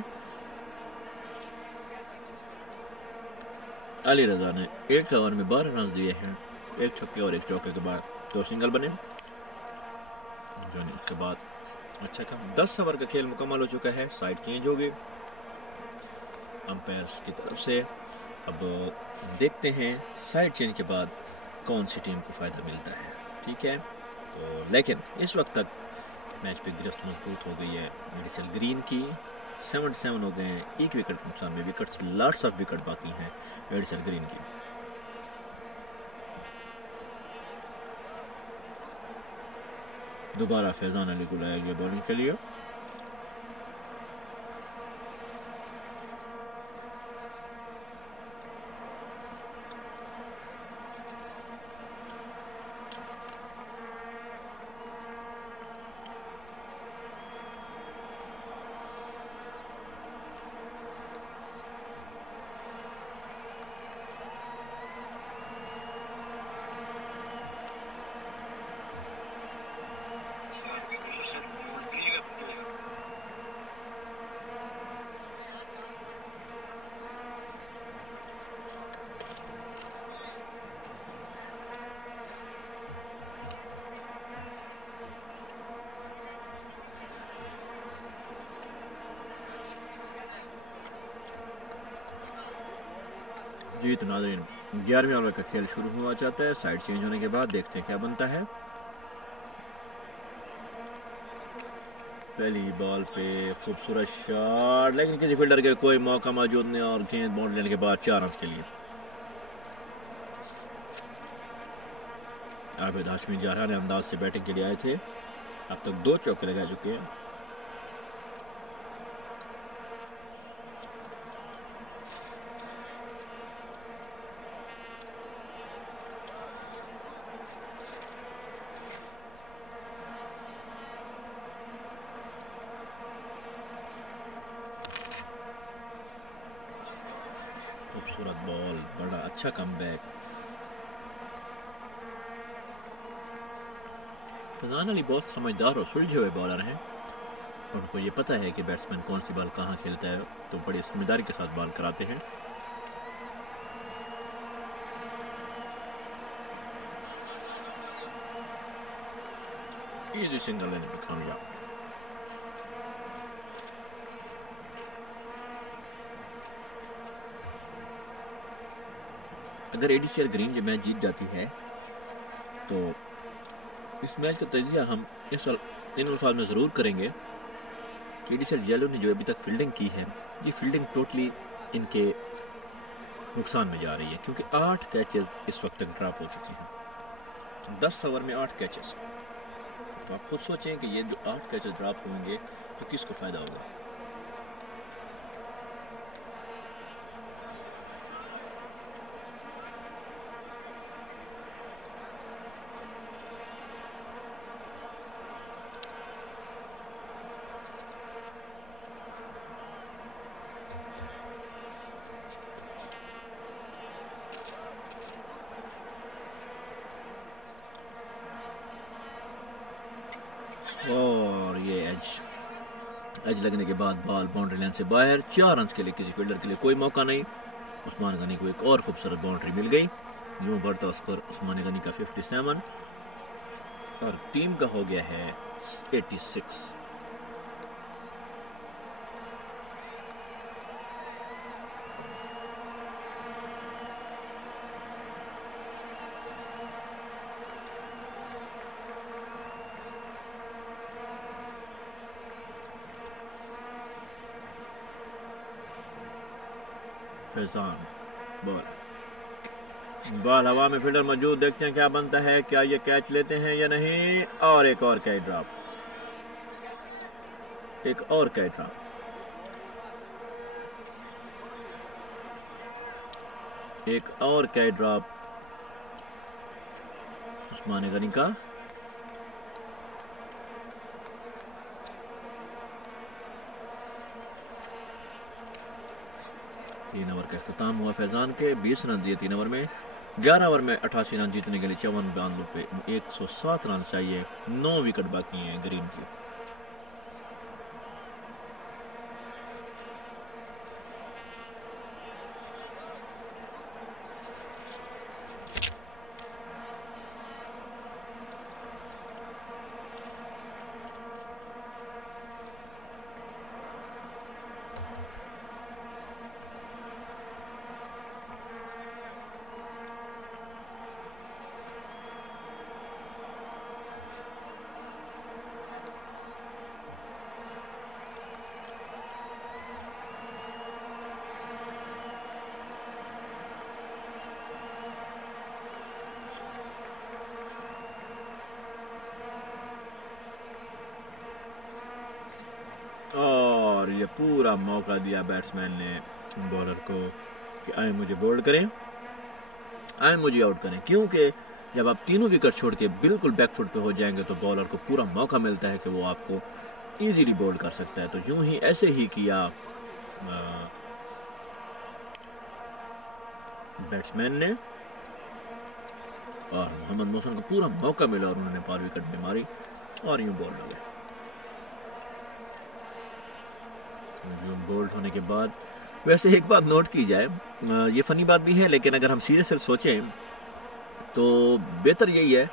अली रजा ने 1 ओवर में 12 रन दिए हैं, 1 छक्के और 1 चौके के बाद 2 सिंगल बने। इसके बाद अच्छा काम, 10 ओवर का खेल मुकम्मल हो चुका है, साइड चेंज हो गई अंपायर्स की तरफ से। अब देखते हैं साइड चेंज के बाद कौन सी टीम को फ़ायदा मिलता है, ठीक है। तो लेकिन इस वक्त तक मैच पे गिरफ्त मजबूत हो गई है एडिसल ग्रीन की, 77 हो गए हैं, 1 विकेट नुकसान में, विकेट्स लॉट्स ऑफ विकेट बाकी हैं एडिसल ग्रीन की। दोबारा फैजान अली को लाया गया बॉलिंग के लिए। जी तो नाज़रीन, 11वें ओवर का खेल शुरू हुआ जाता है। साइड चेंज होने के बाद देखते हैं क्या बनता है। पहली बॉल पे खूबसूरत शॉट, लेकिन किसी फील्डर के कोई मौका मौजूद नहीं, और गेंद बाउंड लेने के बाद 4 रन के लिए आबिद हाशमी जारहाना अंदाज से बैटिंग के लिए आए थे, अब तक 2 चौके लगा चुके हैं। खूबसूरत बॉल, बड़ा अच्छा कमबैक। फैजान अली बहुत समझदार और सुलझे हुए बॉलर हैं, उनको ये पता है कि बैट्समैन कौन सी बॉल कहाँ खेलता है, तो बड़ी समझदारी के साथ बॉल कराते हैं। इजी सिंगल लेने में कामयाब। अगर एडीसीएल ग्रीन ये मैच जीत जाती है तो इस मैच का तजिया हम इन अल्फाज में ज़रूर करेंगे कि एडीसीएल येलो ने जो अभी तक फील्डिंग की है, ये फील्डिंग टोटली इनके नुकसान में जा रही है, क्योंकि 8 कैचेस इस वक्त तक ड्रॉप हो चुके हैं। 10 ओवर में 8 कैचेस। तो आप खुद सोचें कि ये जो 8 कैचेस ड्रॉप होंगे तो किसको फ़ायदा होगा। और ये एज लगने के बाद बॉल बाउंड्री लाइन से बाहर, 4 रन के लिए किसी फील्डर के लिए कोई मौका नहीं। उस्मान गनी को एक और खूबसूरत बाउंड्री मिल गई। यूं बढ़ता स्कोर उस्मान गनी का 57 और टीम का हो गया है 86। फैजान बॉल हवा में, फील्डर मौजूद, देखते हैं क्या बनता है, क्या ये कैच लेते हैं या नहीं। और एक और कैच ड्रॉप, एक और कैच ड्रॉप। एक और कैच ड्रॉप उस्मान गनी का। तीन ओवर का अख्ताम हुआ फैजान के। 20 रन दिए 3 ओवर में। 11 ओवर में 88 रन जीतने के लिए 54 गेंदों पे 107 रन चाहिए। 9 विकेट बाकी हैं ग्रीन की। और ये पूरा मौका दिया बैट्समैन ने बॉलर को कि आए मुझे बोल्ड करें, आए मुझे आउट करें, क्योंकि जब आप तीनों विकेट छोड़ के बिल्कुल बैकफुट पे हो जाएंगे तो बॉलर को पूरा मौका मिलता है कि वो आपको इजीली बोल्ड कर सकता है। तो यूं ही ऐसे ही किया बैट्समैन ने और मोहम्मद मोहसिन को पूरा मौका मिला और उन्होंने पार विकेट में मारी और यूं बोल्ड हो गया। बोल्ड होने के बाद वैसे एक बात नोट की जाए, ये फनी बात भी है लेकिन अगर हम सीरियसली सोचें तो बेहतर यही है।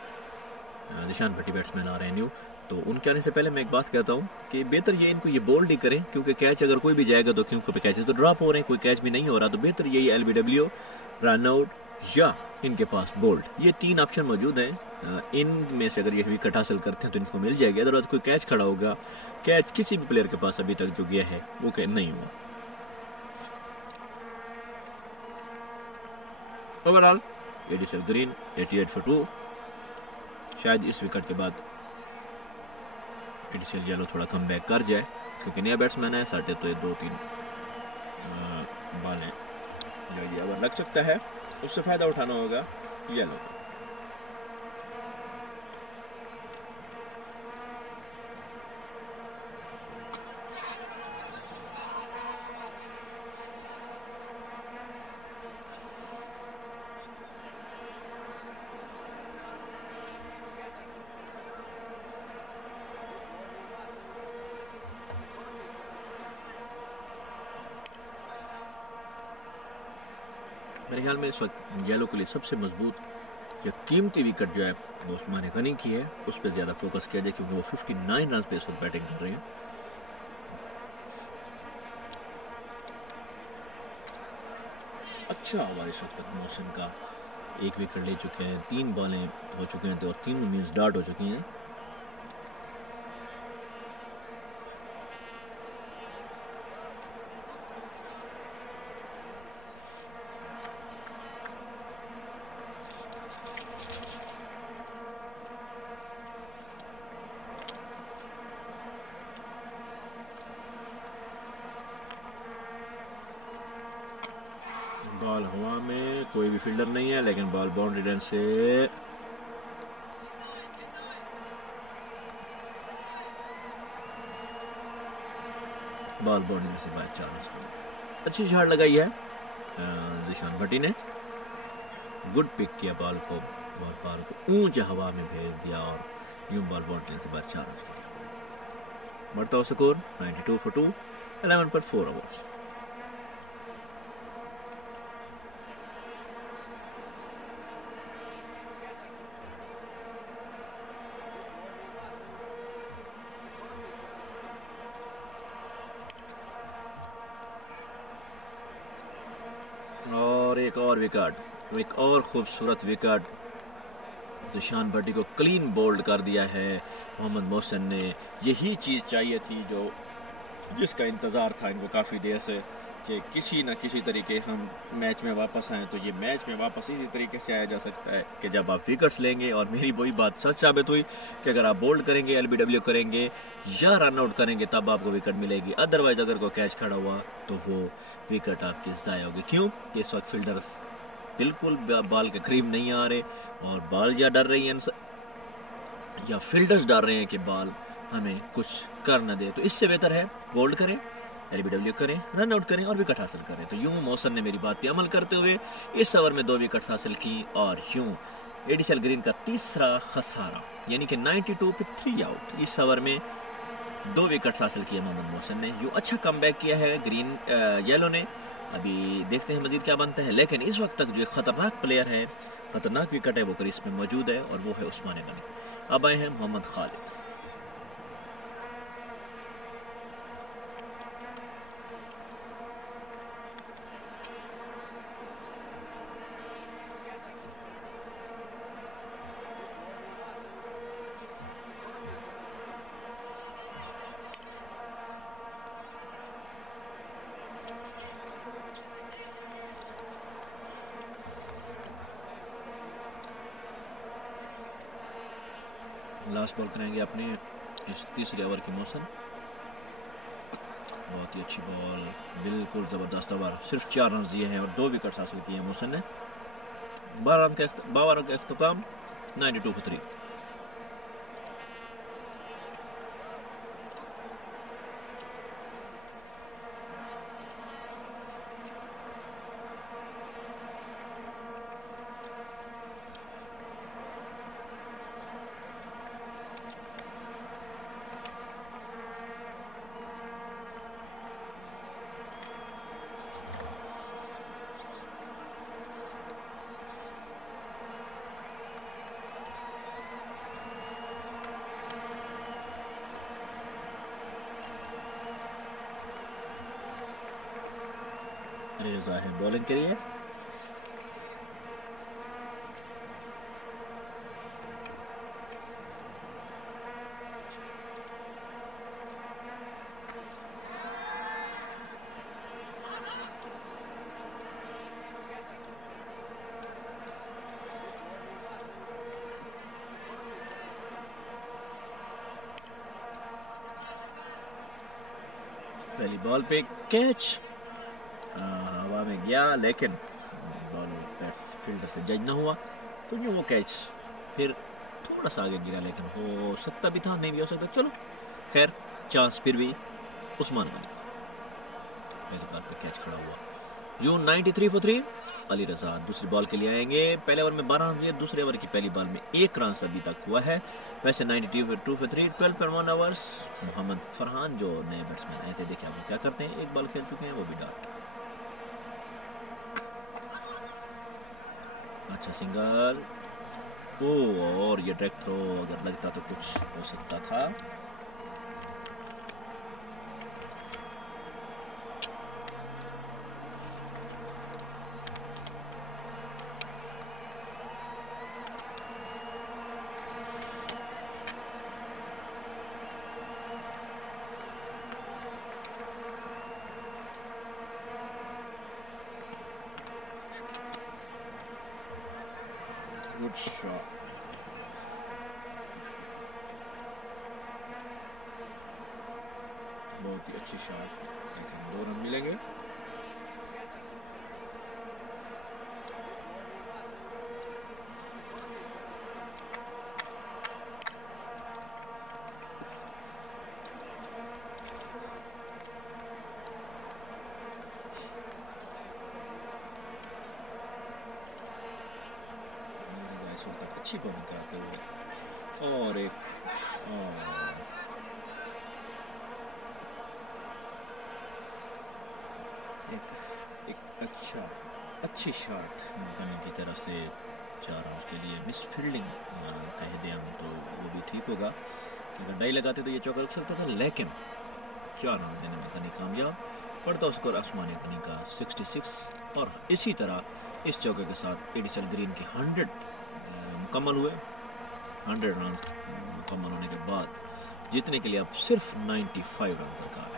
निशान भट्टी बैट्समैन आ रहे हैं न्यू, तो उनके आने से पहले मैं एक बात कहता हूँ कि बेहतर ये इनको ये बोल्ड ही करें, क्योंकि कैच अगर कोई भी जाएगा तो क्योंकि कैचेस तो ड्रॉप हो रहे हैं, कोई कैच भी नहीं हो रहा, तो बेहतर यही LBW, रन आउट या इनके पास बोल्ड, ये 3 ऑप्शन मौजूद हैं। इनमें से अगर ये विकेट हासिल करते हैं तो इनको मिल जाएगी। अदरवाइज कोई कैच खड़ा होगा, कैच किसी भी प्लेयर के पास अभी तक जो गया है वो कैच नहीं हुआ। Overall ADCL green 88 for 2। शायद इस विकेट के बाद एडीसीएल येलो थोड़ा कम बैक कर जाए, क्योंकि नया बैट्समैन है, साढ़े तो 2-3 बालें जो ये ओवर लग सकता है, उससे फायदा उठाना होगा येलो। मेरे ख्याल में इस वक्त येलो के लिए सबसे मजबूत या कीमती विकेट जो है वो उस्मान गनी की है, उस पर ज़्यादा फोकस किया जाए, क्योंकि वो 59 रन पे इस वक्त बैटिंग कर रहे हैं। अच्छा हुआ इस वक्त तक मोहसिन का। एक विकेट ले चुके हैं, 3 बॉलें हो चुके हैं, तो और 3 इनिंग्स डॉट हो चुकी हैं। बॉल हवा में, कोई भी फील्डर नहीं है, लेकिन बॉल बाउंड्री लाइन से बाहर 4 रन। अच्छी शॉट लगाई है जिशान भट्टी ने, गुड पिक किया बॉल को, और बॉल को ऊंचे हवा में भेज दिया और यूं बॉल बाउंड्री लाइन से बाहर 4 रन किया। बढ़ता हुआ स्कोर 92 for 2, 11 पर 4 ओवर्स। और एक और विकेट, एक और खूबसूरत विकेट, जिशान भट्टी को क्लीन बोल्ड कर दिया है मोहम्मद मोहसिन ने। यही चीज़ चाहिए थी जिसका इंतज़ार था इनको काफ़ी देर से, कि किसी न किसी तरीके हम मैच में वापस आएँ। तो ये मैच में वापस इसी तरीके से आया जा सकता है कि जब आप विकेट्स लेंगे, और मेरी वही बात सच साबित हुई कि अगर आप बोल्ड करेंगे, LBW करेंगे या रन आउट करेंगे, तब आपको विकेट मिलेगी। अदरवाइज अगर कोई कैच खड़ा हुआ तो वो विकेट आपकी ज़ाया होगी। क्यों कि इस वक्त फील्डर्स बिल्कुल बॉल के करीब नहीं आ रहे, और बॉल या डर रही है या फील्डर्स डर रहे हैं कि बॉल हमें कुछ कर न दे। तो इससे बेहतर है बोल्ड करें, LBW करें, रन आउट करें और विकेट हासिल करें। तो यूं मौसम ने मेरी बात पे अमल करते हुए इस ओवर में 2 विकेट हासिल की, और यूं एडिसल ग्रीन का तीसरा खसारा, यानी कि 92 पे 3 आउट। इस ओवर में 2 विकेट हासिल किए मोहम्मद मोहसिन ने। यूं अच्छा कमबैक किया है येलो ने। अभी देखते हैं मजीद क्या बनता है, लेकिन इस वक्त तक जो एक खतरनाक प्लेयर है, खतरनाक विकेट है, वो क्रीज में मौजूद है, और वो है उस्मान गनी। अब आए हैं मोहम्मद खालिद। लास्ट बॉल करेंगे अपने इस तीसरे ओवर की मौसम। बहुत ही अच्छी बॉल, बिल्कुल ज़बरदस्त ओवर। सिर्फ 4 रन दिए हैं और 2 विकेट हासिल किए हैं मौसम ने। 12 रन का इख्तिताम 92 for 3। रजा है बॉलिंग के लिए। पहली बॉल पे कैच हवा में गया, लेकिन बॉल फील्डर से जज ना हुआ, तो यूँ वो कैच फिर थोड़ा सा आगे गिरा, लेकिन हो सकता भी था, नहीं भी हो सकता। चलो खैर, चांस फिर भी उस्मान गनी। पहली बॉल पे कैच खड़ा हुआ। यूँ 93 for 3। अली रजा दूसरी बॉल के लिए आएंगे। पहले ओवर में 12 रन दिए, दूसरे ओवर की पहली बॉल में 1 रन अभी तक हुआ है। वैसे 92 for 3, 12.1 ओवर्स। मोहम्मद फरहान जो नए बैट्समैन आए थे, देखिए वो क्या करते हैं। 1 बॉल खेल चुके हैं, वो भी डॉट। अच्छा सिंगल, ओ, और ये डायरेक्ट थ्रो अगर लगता तो कुछ हो सकता था। शॉट, बहुत ही अच्छी शॉट, लेकिन 2 रन मिलेंगे। तक अच्छी बॉलिंग कराते हुए और एक अच्छी शॉट मकानी की तरफ से 4 रन के लिए। मिस फील्डिंग कह दें हम तो वो भी ठीक होगा, अगर डाई लगाते तो ये चौका रुक सकता था, लेकिन 4 रन देने में कनी कामयाब। पड़ता स्कोर आसमानी कनी का 66 और इसी तरह इस चौके के साथ एडिसन ग्रीन के 100 मुकम्मल हुए। 100 रन मुकम्मल होने के बाद जीतने के लिए अब सिर्फ 95 रन दरकार है।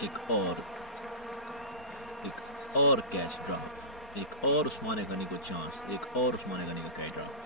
एक और कैच ड्रॉप, एक और उस्माने गनी को चांस, एक और उस्माने गनी का कैच ड्रॉप।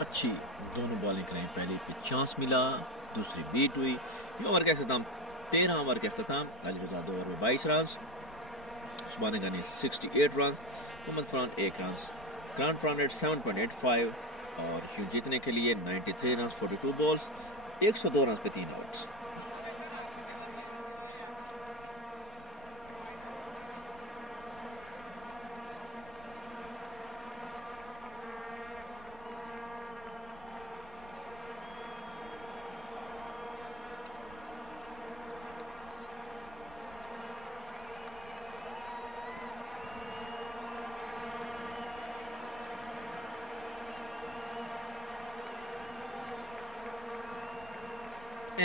अच्छी दोनों बॉलिंग कराई, पहली पे चांस मिला, दूसरी बीट हुई। ये ओवर का अख्ताम 13 ओवर के अख्ताम। अली रजा 2 ओवर में 22 run, Usman Ghani 68 run, Mohammad Farhan 1 run, Grant Front 7.85 और यूं जीतने के लिए 93 रन 42 बॉल्स, 102 रन पे 3 outs.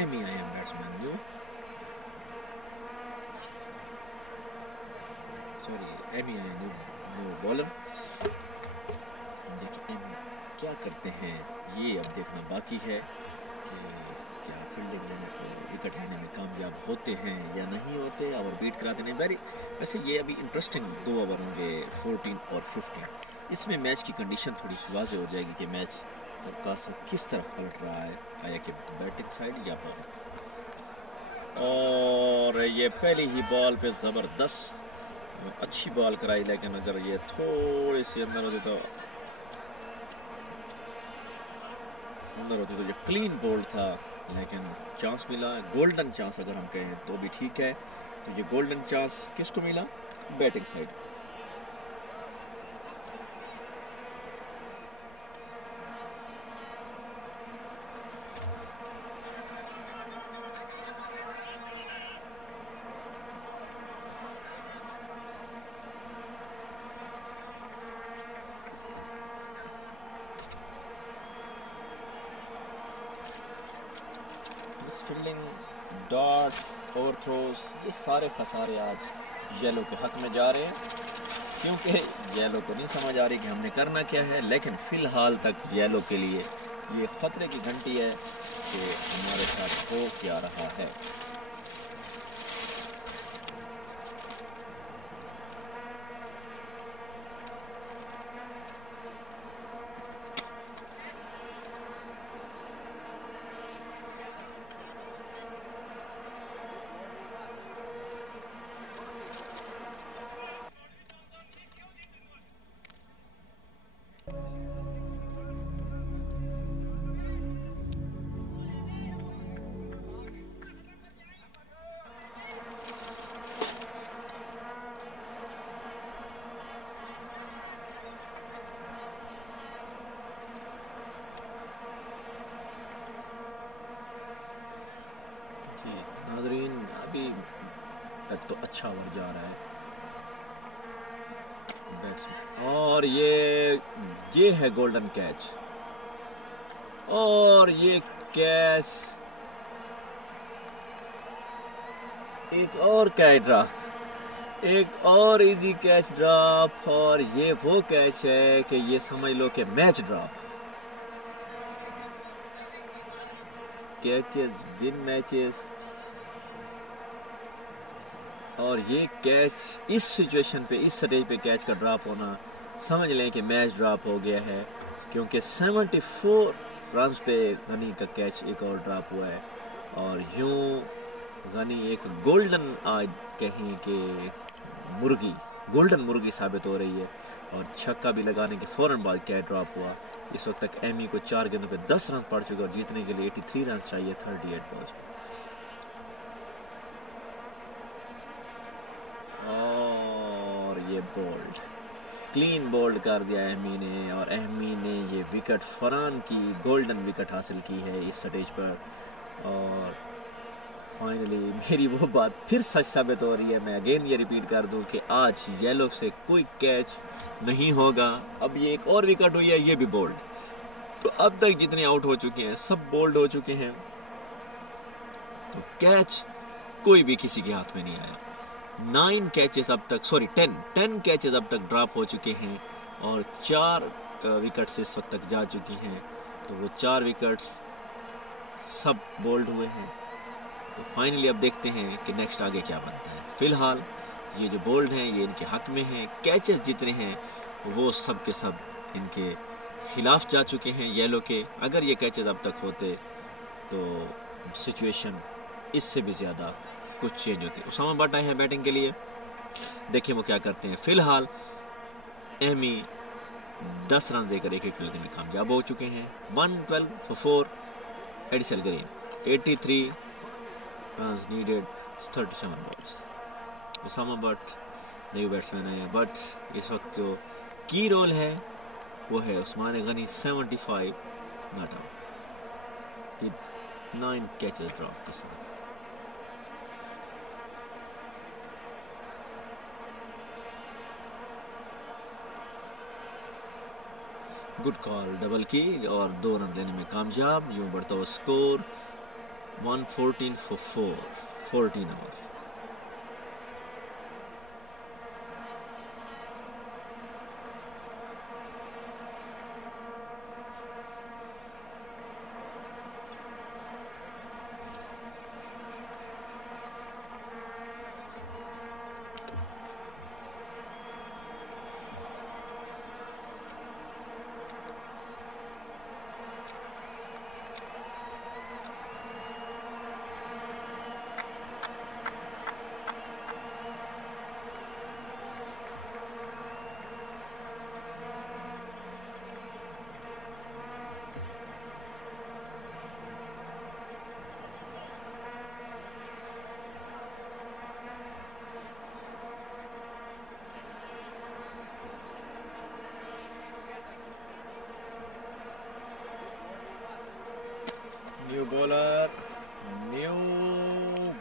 MEIM batsman new, sorry MEIM new bowler. देखिए क्या करते हैं, ये अब देखना बाकी है कि क्या फील्डिंग लेने को विकेट लेने में कामयाब होते हैं या नहीं होते, और बीट कराते नहीं। वैसे ये अभी इंटरेस्टिंग 2 ओवर होंगे 14 और 15। इसमें मैच की कंडीशन थोड़ी सी वाज़ेह हो जाएगी कि मैच का किस तरफ पलट रहा है, आया कि बैटिंग साइड या बॉलिंग। और ये पहली ही बॉल पे ज़बरदस्त अच्छी बॉल कराई, लेकिन अगर ये थोड़ी सी अंदर होती तो ये क्लीन बोल्ड था, लेकिन चांस मिला, गोल्डन चांस अगर हम कहें तो भी ठीक है। तो ये गोल्डन चांस किसको मिला? Batting side. फील्डिंग, डॉट्स, ओवरथ्रोज, ये सारे खसारे आज येलो के हक में जा रहे हैं, क्योंकि येलो को नहीं समझ आ रही कि हमने करना क्या है। लेकिन फ़िलहाल तक येलो के लिए ये ख़तरे की घंटी है कि हमारे साथ हो क्या रहा है। अभी तक तो अच्छा ओवर जा रहा है बैट्समैन। और ये है गोल्डन कैच, और ये कैच एक और कैच ड्रॉप, एक और इजी कैच ड्रॉप, और ये वो कैच है कि ये समझ लो कि match drop. Catches win matches, और ये कैच इस सिचुएशन पे, इस स्टेज पे कैच का ड्रॉप होना, समझ लें कि मैच ड्रॉप हो गया है, क्योंकि 74 रन्स पे गनी का कैच एक और ड्रॉप हुआ है। और यूं गनी एक गोल्डन, आज कहें कि मुर्गी, गोल्डन मुर्गी साबित हो रही है। और छक्का भी लगाने के फौरन बाद कैच ड्रॉप हुआ। इस वक्त तक एमी को 4 गेंदों पे 10 रन पड़ चुके, और जीतने के लिए 83 रन चाहिए 38 बॉल्स पे। और ये बोल्ड, क्लीन बोल्ड कर दिया एमी ने, और एमी ने ये विकेट, फरहान की गोल्डन विकेट हासिल की है इस स्टेज पर। और फाइनली मेरी वो बात फिर सच साबित हो रही है। मैं अगेन ये रिपीट कर दूं कि आज येलो से कोई कैच नहीं होगा। अब ये एक और विकेट हुई है, ये भी बोल्ड। तो अब तक जितने आउट हो चुके हैं सब बोल्ड हो चुके हैं, तो कैच कोई भी किसी के हाथ में नहीं आया। 9 कैचेस अब तक, सॉरी 10 कैचेस अब तक ड्रॉप हो चुके हैं, और 4 विकेट्स इस वक्त तक जा चुकी हैं। तो वो 4 विकेट्स सब बोल्ड हुए हैं। तो फाइनली अब देखते हैं कि नेक्स्ट आगे क्या बनता है। फिलहाल ये जो बोल्ड हैं ये इनके हक में हैं। कैचेस जितने हैं वो सब के सब इनके खिलाफ जा चुके हैं येलो के। अगर ये कैचेस अब तक होते तो सिचुएशन इससे भी ज़्यादा कुछ चेंज होती। उसामा बट आए हैं बैटिंग के लिए, देखिए वो क्या करते हैं। फिलहाल एमी 10 रन देकर एक विकेट लेने में कामयाब हो चुके हैं। 112 for 4 additional green, 83 runs needed, 37 balls। Usama Butt नए बैट्समैन आए हैं, बट इस वक्त जो की रोल है वो है Usman Ghani, 75 not out, 9 catches drop के साथ। गुड कॉल, डबल की और 2 रन लेने में कामयाब। यूं बढ़ता हुआ score 114 for 4, 14 over. New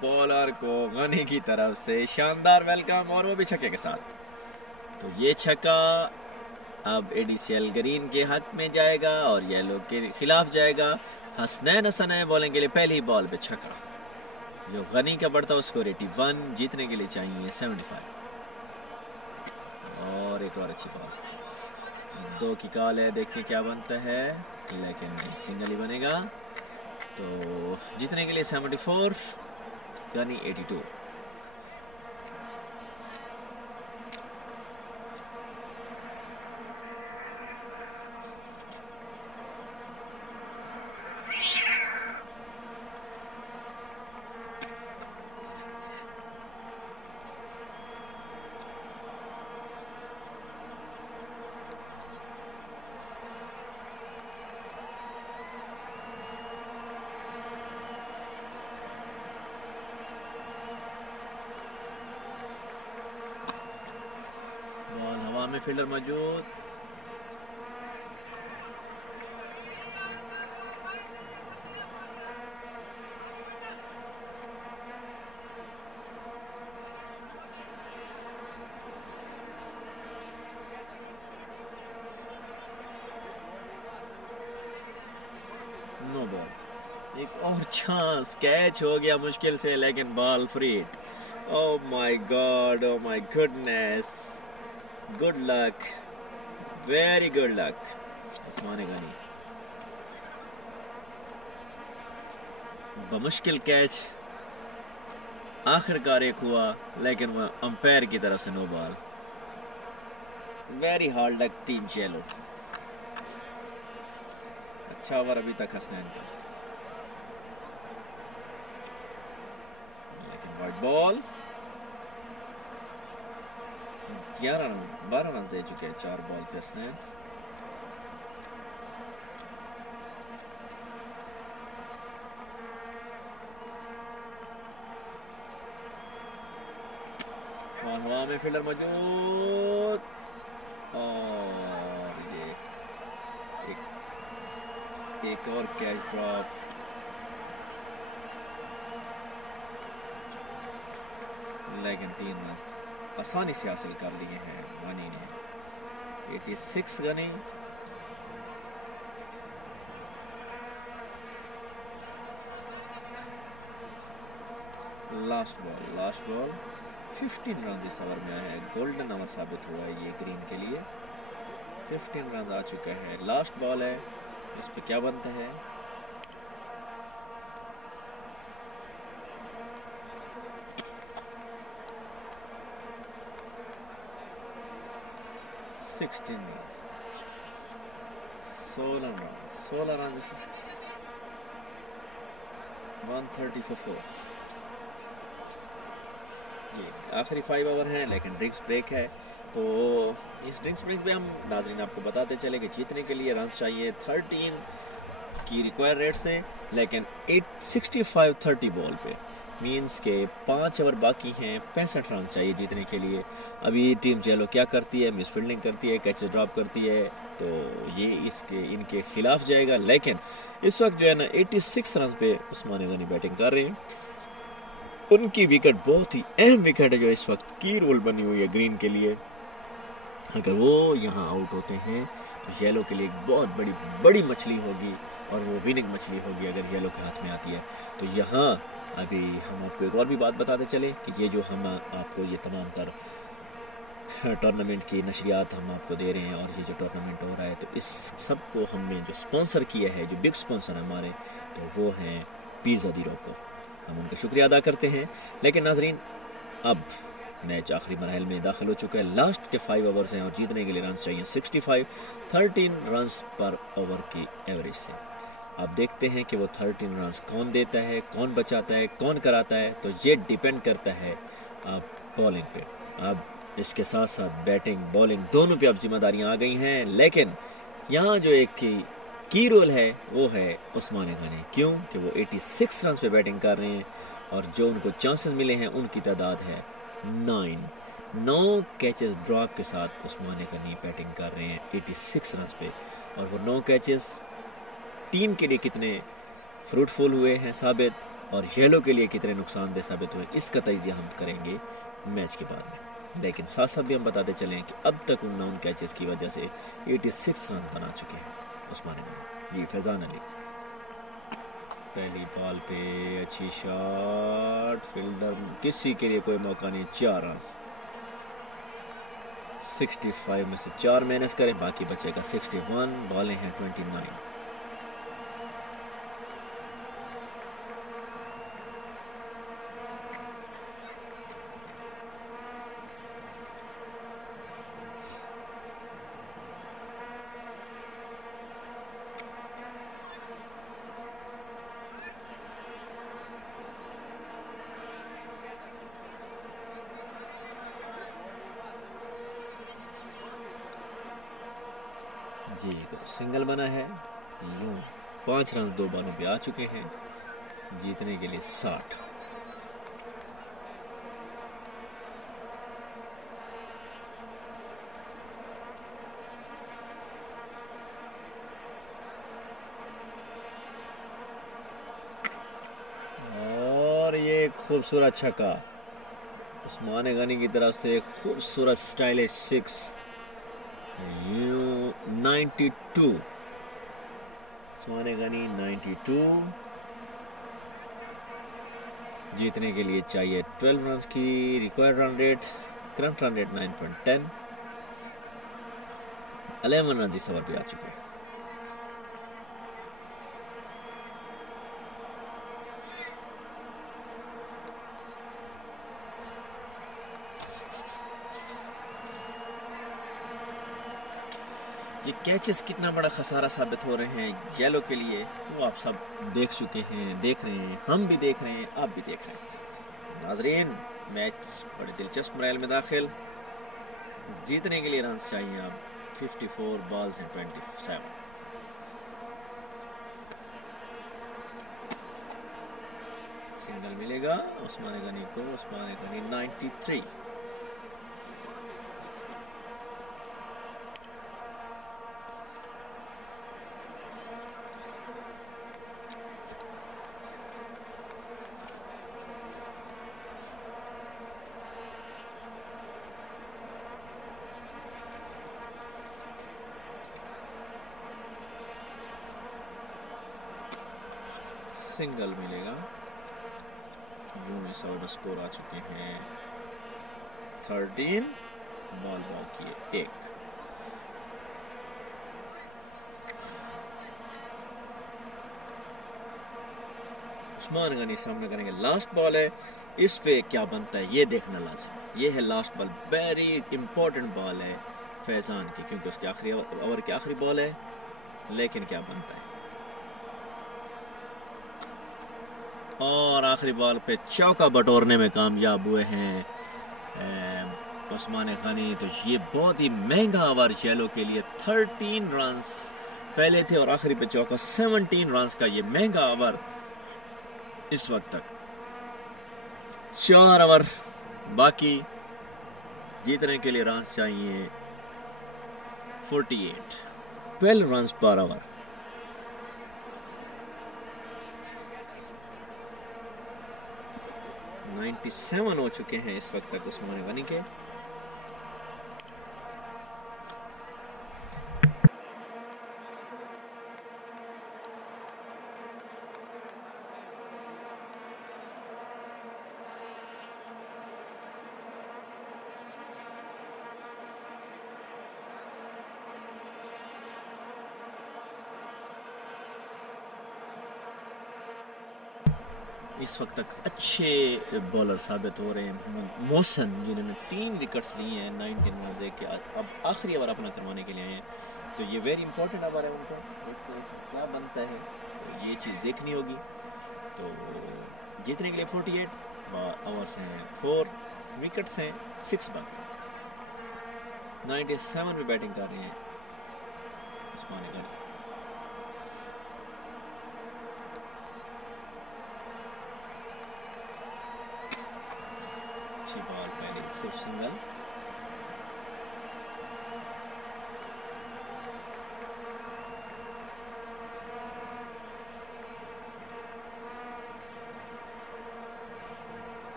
bowler को गनी की तरफ से शानदार वेलकम, और वो भी छक्के के साथ। तो ये छक्का अब एडिशनल ग्रीन के हक में जाएगा और येलो के खिलाफ जाएगा। हसनैन हसन है बॉलिंग के लिए, पहली ही बॉल पे छक्का। जो गनी का बढ़ता उसको 81, जीतने के लिए चाहिए 75। और एक और अच्छी बॉल, 2 की कॉल है, देखिए क्या बनता है, लेकिन नहीं, सिंगल ही बनेगा। तो जीतने के लिए 74, गनी 82। में फील्डर मौजूद, नो बॉल। एक और चांस, कैच हो गया मुश्किल से, लेकिन ball free. Oh my god, oh my goodness, good luck, very good luck Usman Ghani. बमुश्किल कैच आखिरकार एक हुआ, लेकिन वह अंपायर की तरफ से no ball. Very hard luck team चेलो। अच्छा ओवर अभी तक हसनैन का, लेकिन वाइड बॉल। 12 रन दे चुके हैं 4 बॉल पे हसनैन। हवा में फील्डर मौजूद, और ये एक और कैच ड्रॉप। लेकिन 3 रन आसानी से हासिल कर लिए हैं गनी ने। 86 गनी। लास्ट बॉल 15 रन इस ओवर में है। गोल्डन ओवर साबित हुआ है ये ग्रीन के लिए। 15 रन आ चुके हैं। लास्ट बॉल है, इस पे क्या बनता है? $16 16 रन 130 for 4। जी आखिरी 5 ओवर हैं, लेकिन ड्रिंक्स ब्रेक है। तो इस ड्रिंक्स ब्रेक पे हम नाजरीन आपको बताते चले कि जीतने के लिए रन चाहिए 13 की रिक्वायर रेट से, लेकिन 65-30 बॉल पे मींस के 5 ओवर बाकी हैं। 65 रन चाहिए जीतने के लिए। अभी टीम चेलो क्या करती है? मिस फील्डिंग करती है, कैच ड्रॉप करती है, तो ये इनके खिलाफ जाएगा। लेकिन इस वक्त जो है ना 86 रन पे उस्मान गनी बैटिंग कर रहे हैं। उनकी विकेट बहुत ही अहम विकेट है जो इस वक्त की रोल बनी हुई है ग्रीन के लिए। अगर वो यहाँ आउट होते हैं तो येलो के लिए एक बहुत बड़ी मछली होगी, और वो विनिंग मछली होगी अगर येलो के हाथ में आती है। तो यहाँ अभी हम आपको एक और भी बात बताते चले कि ये जो हम आपको ये तमाम तर टूर्नामेंट की नशरियात हम आपको दे रहे हैं, और ये जो टूर्नामेंट हो रहा है, तो इस सब को हमने जो स्पॉन्सर किया है, जो बिग स्पॉन्सर है हमारे, तो वो हैं पिज़्ज़ा दी रोको। हम उनका शुक्रिया अदा करते हैं। लेकिन नाजरीन अब मैच आखिरी मरहल में दाखिल हो चुका है। लास्ट के 5 ओवर्स हैं और जीतने के लिए रन चाहिए 65। 13 रन पर ओवर की एवरेज से आप देखते हैं कि वो 13 रन कौन देता है, कौन बचाता है, कौन कराता है। तो ये डिपेंड करता है बॉलिंग पे। अब इसके साथ साथ बैटिंग बॉलिंग दोनों पे अब जिम्मेदारियां आ गई हैं। लेकिन यहाँ जो एक की रोल है वो है उस्मान गनी। क्यों कि वो 86 रन पे बैटिंग कर रहे हैं, और जो उनको चांसेस मिले हैं उनकी तादाद है 9 कैचेस ड्रॉप के साथ उस्मान गनी बैटिंग कर रहे हैं 86 रन पे। और वो 9 कैचेस टीम के लिए कितने फ्रूटफुल हुए हैं साबित, और येलो के लिए कितने नुकसानदेह साबित हुए, इसका तजिया हम करेंगे मैच के बाद में। लेकिन साथ साथ भी हम बताते चलें कि अब तक उन 9 कैचेस की वजह से 86 रन बना चुके हैं उस्मान गनी। जी फैजान अली पहली बॉल पे अच्छी शॉट, फील्डर किसी के लिए कोई मौका नहीं। 4 रन 65 में से 4 मैनेज करें, बाकी बचेगा 61। बॉलें हैं 29। जी सिंगल बना है। 5 रन 2 बॉलों पे आ चुके हैं, जीतने के लिए 60। और ये खूबसूरत छक्का उस्मान गनी की तरफ से, खूबसूरत स्टाइलिश 6। 92 उस्मान गनी 92। जीतने के लिए चाहिए 12 रन की required run rate, current run rate 9.10। 11 run इस ओवर पे आ चुके हैं। ये कैचेस कितना बड़ा खसारा साबित हो रहे हैं येलो के लिए, वो आप सब देख चुके हैं, देख रहे हैं, हम भी देख रहे हैं, आप भी देख रहे हैं। नाजरीन, मैच बड़े दिलचस्प मराइल में दाखिल। जीतने के लिए रन चाहिए आप 54 बॉल्स एंड 27। सिंगल मिलेगा उस्मान गनी को। उस्मान गनी 93। सिंगल मिलेगा। यूं इस ओवर स्कोर आ चुके हैं 13। बॉल बाकी है 1। उस्मान गनी सामने करेंगे। लास्ट बॉल है, इस पे क्या बनता है ये देखना लाजमी। ये है last ball, very important ball है फैजान की, क्योंकि उसके आखिरी ओवर की आखिरी बॉल है। लेकिन क्या बनता है, और आखिरी बॉल पे चौका बटोरने में कामयाब हुए हैं उस्मान गनी। तो ये बहुत ही महंगा ओवर येलो के लिए। 13 रन्स पहले थे और आखिरी पे चौका। 17 रन्स का ये महंगा ओवर इस वक्त तक। 4 ओवर बाकी, जीतने के लिए रन चाहिए 48। 12 रन्स पर ओवर। । 97 हो चुके हैं इस वक्त तक उस्मान गनी के। इस वक्त तक अच्छे बॉलर साबित हो रहे हैं। मोहम्मद मोहसिन जिन्होंने 3 विकेट्स लिए हैं 19 रन के, अब आखिरी ओवर अपना करवाने के लिए आए हैं। तो ये वेरी इंपॉर्टेंट ओवर है उनका। क्या बनता है तो ये चीज़ देखनी होगी। तो जीतने के लिए 48 ओवर्स हैं, 4 विकेट्स हैं, 6 बन। 97 में बैटिंग कर रहे हैं उस्मान गनी। अच्छी बॉल पहले सिर्फ सिंगल।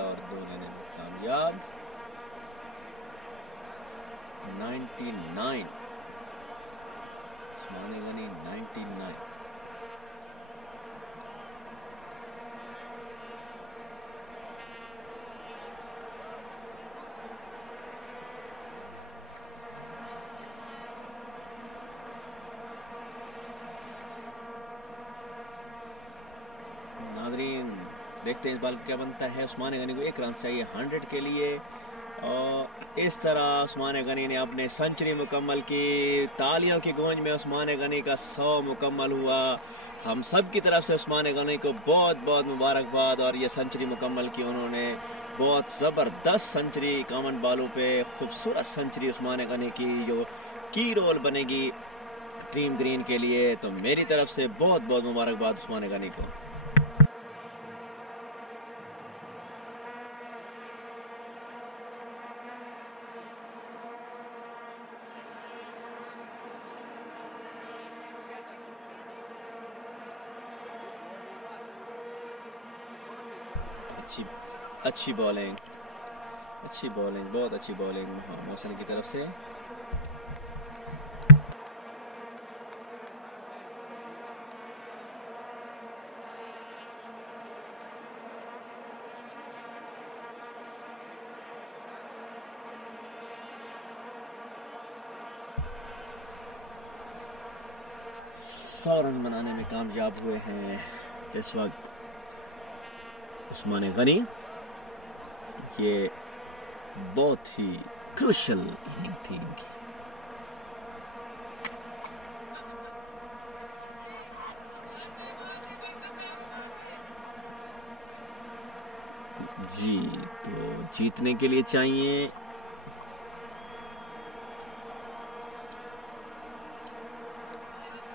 और 2 लेने में कामयाब। 99 उस्मान गनी 99। नाजरीन देखते हैं इस बाल क्या बनता है। उस्मान गनी को 1 रन चाहिए 100 के लिए। और इस तरह उस्मान गनी ने अपने सेंचुरी मुकम्मल की। तालियों की गूंज में उस्मान गनी का 100 मुकम्मल हुआ। हम सब की तरफ से उस्मान गनी को बहुत बहुत मुबारकबाद। और ये सेंचुरी मुकम्मल की उन्होंने, बहुत ज़बरदस्त सेंचुरी कॉमन बालों पे, खूबसूरत सेंचुरी उस्मान गनी की, जो की रोल बनेगी टीम ग्रीन के लिए। तो मेरी तरफ से बहुत बहुत मुबारकबाद उस्मान गनी को। अच्छी बॉलिंग, बहुत अच्छी बॉलिंग मोहसिन की तरफ से। सौ रन बनाने में कामयाब हुए हैं इस वक्त उस्मान गनी। ये बहुत ही क्रूशियल इनिंग थी इनकी। जी, तो जीतने के लिए चाहिए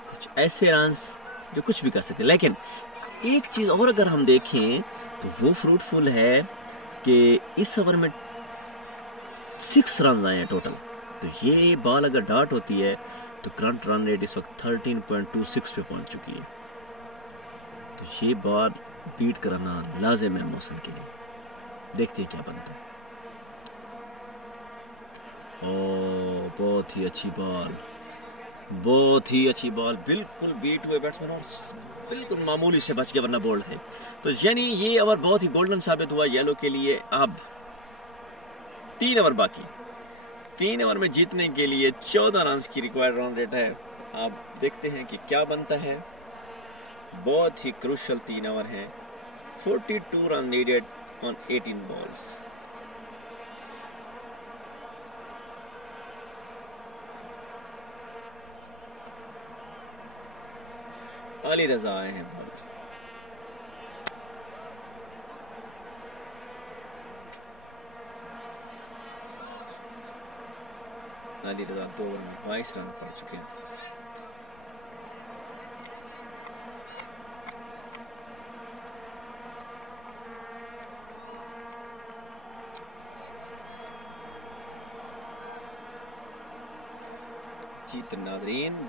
कुछ ऐसे रन्स जो कुछ भी कर सकते। लेकिन एक चीज और अगर हम देखें तो वो फ्रूटफुल है कि इस ओवर में 6 रन आए हैं टोटल। तो ये बॉल अगर डॉट होती है तो करंट रन रेट इस वक्त 13.26 पे पहुंच चुकी है। तो ये बॉल बीट कराना लाजिम है मौसम के लिए। देखते हैं क्या बनता है। ओ, बहुत ही अच्छी बॉल, बिल्कुल बीट हुए बैट्समैन और बिल्कुल मामूली से बच के वरना बोल्ड थे। तो यानी ये ओवर बहुत ही गोल्डन साबित हुआ येलो के लिए। अब 3 ओवर बाकी, 3 ओवर में जीतने के लिए 14 रन की रिक्वायर्ड रन रेट है। अब देखते हैं कि क्या बनता है। बहुत ही क्रूशियल 3 ओवर हैं। 42 run needed on 18 balls. Ali Raza आए हैं बॉल। अली रजा 2 ओवर में 22 रन पड़ चुके हैं।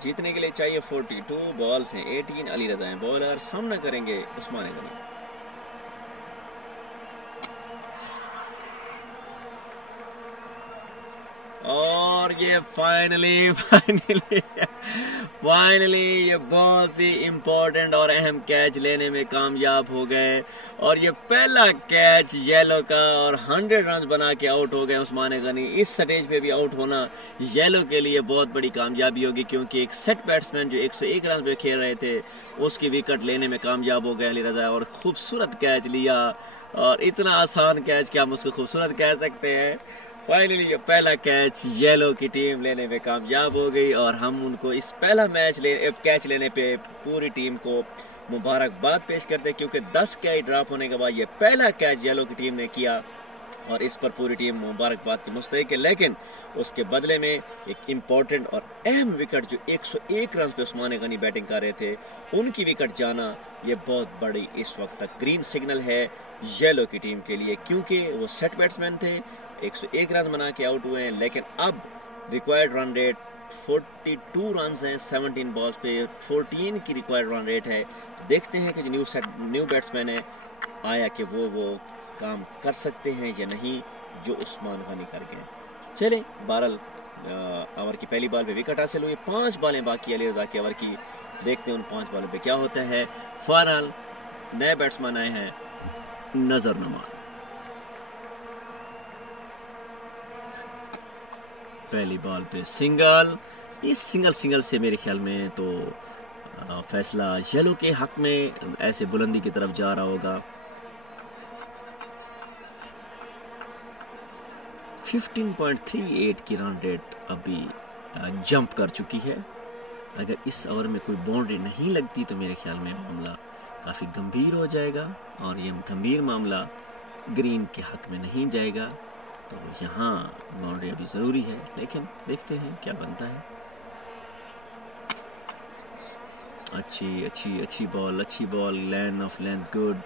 जीतने के लिए चाहिए 42 बॉल से 18। अली रजा हैं बॉलर, सामना करेंगे उस्मान गनी। और ये फाइनली ये बहुत ही इम्पोर्टेंट और अहम कैच लेने में कामयाब हो गए। और ये पहला कैच येलो का और 100 रन बना के आउट हो गए उस्मान गनी। इस स्टेज पे भी आउट होना येलो के लिए बहुत बड़ी कामयाबी होगी, क्योंकि एक सेट बैट्समैन जो 101 रन पे खेल रहे थे उसकी विकेट लेने में कामयाब हो गए अली रजा। और खूबसूरत कैच लिया, और इतना आसान कैच क्या हम उसको खूबसूरत कह सकते हैं। फाइनली ये पहला कैच येलो की टीम लेने में कामयाब हो गई, और हम उनको इस पहला कैच लेने पे पूरी टीम को मुबारकबाद पेश करते हैं, क्योंकि 10 कैच ड्रॉप होने के बाद ये पहला कैच येलो की टीम ने किया और इस पर पूरी टीम मुबारकबाद की मुस्तहिक है। लेकिन उसके बदले में एक इम्पोर्टेंट और अहम विकेट जो 101 रन पे उस्मान गनी बैटिंग कर रहे थे, उनकी विकेट जाना ये बहुत बड़ी इस वक्त तक ग्रीन सिग्नल है येलो की टीम के लिए, क्योंकि वो सेट बैट्समैन थे, 101 रन बना के आउट हुए हैं। लेकिन अब रिक्वायर्ड रन रेट 42 रन हैं 17 बॉल्स पे, 14 की रिक्वायर्ड रन रेट है। तो देखते हैं कि जो न्यू बैट्समैन है आया कि वो काम कर सकते हैं या नहीं जो उस्मान गनी कर गए। चले, बहरहाल ओवर की पहली बॉल पे विकेट हासिल हुई। 5 बॉलें बाकी अली रजा के ओवर की, देखते हैं उन 5 बॉलों पे क्या होता है। फरहाल नए बैट्समैन आए हैं नजर नमान। पहली बॉल पे सिंगल। इस सिंगल से मेरे ख्याल में तो फैसला येलो के हक में ऐसे बुलंदी की तरफ जा रहा होगा। 15.38 की रन रेट अभी जंप कर चुकी है। अगर इस ओवर में कोई बाउंड्री नहीं लगती तो मेरे ख्याल में मामला काफ़ी गंभीर हो जाएगा, और ये गंभीर मामला ग्रीन के हक में नहीं जाएगा। तो यहाँ बाउंड्री अभी ज़रूरी है, लेकिन देखते हैं क्या बनता है। अच्छी ball, land of length good.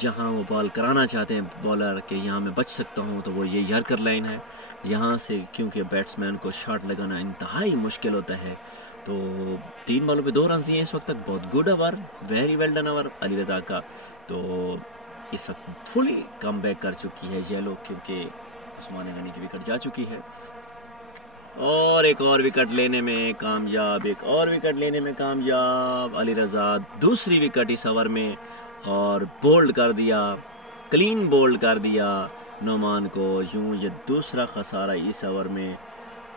जहां वो बॉल कराना चाहते हैं बॉलर कि यहाँ मैं बच सकता हूँ, तो वो ये यॉर्कर लाइन है यहाँ से, क्योंकि बैट्समैन को शॉट लगाना इंतहाई मुश्किल होता है। तो 3 बॉलों पे 2 रन दिए इस वक्त तक, बहुत good over, very well done over Ali Raza का। तो इस वक्त फुली कम बैक कर चुकी है येलो, क्योंकि उस्मान गनी की विकेट जा चुकी है। और एक और विकेट लेने में कामयाब, अली रज़ा दूसरी विकेट इस ओवर में, और बोल्ड कर दिया, क्लीन बोल्ड कर दिया नोमान को। यूं ये दूसरा खसारा इस ओवर में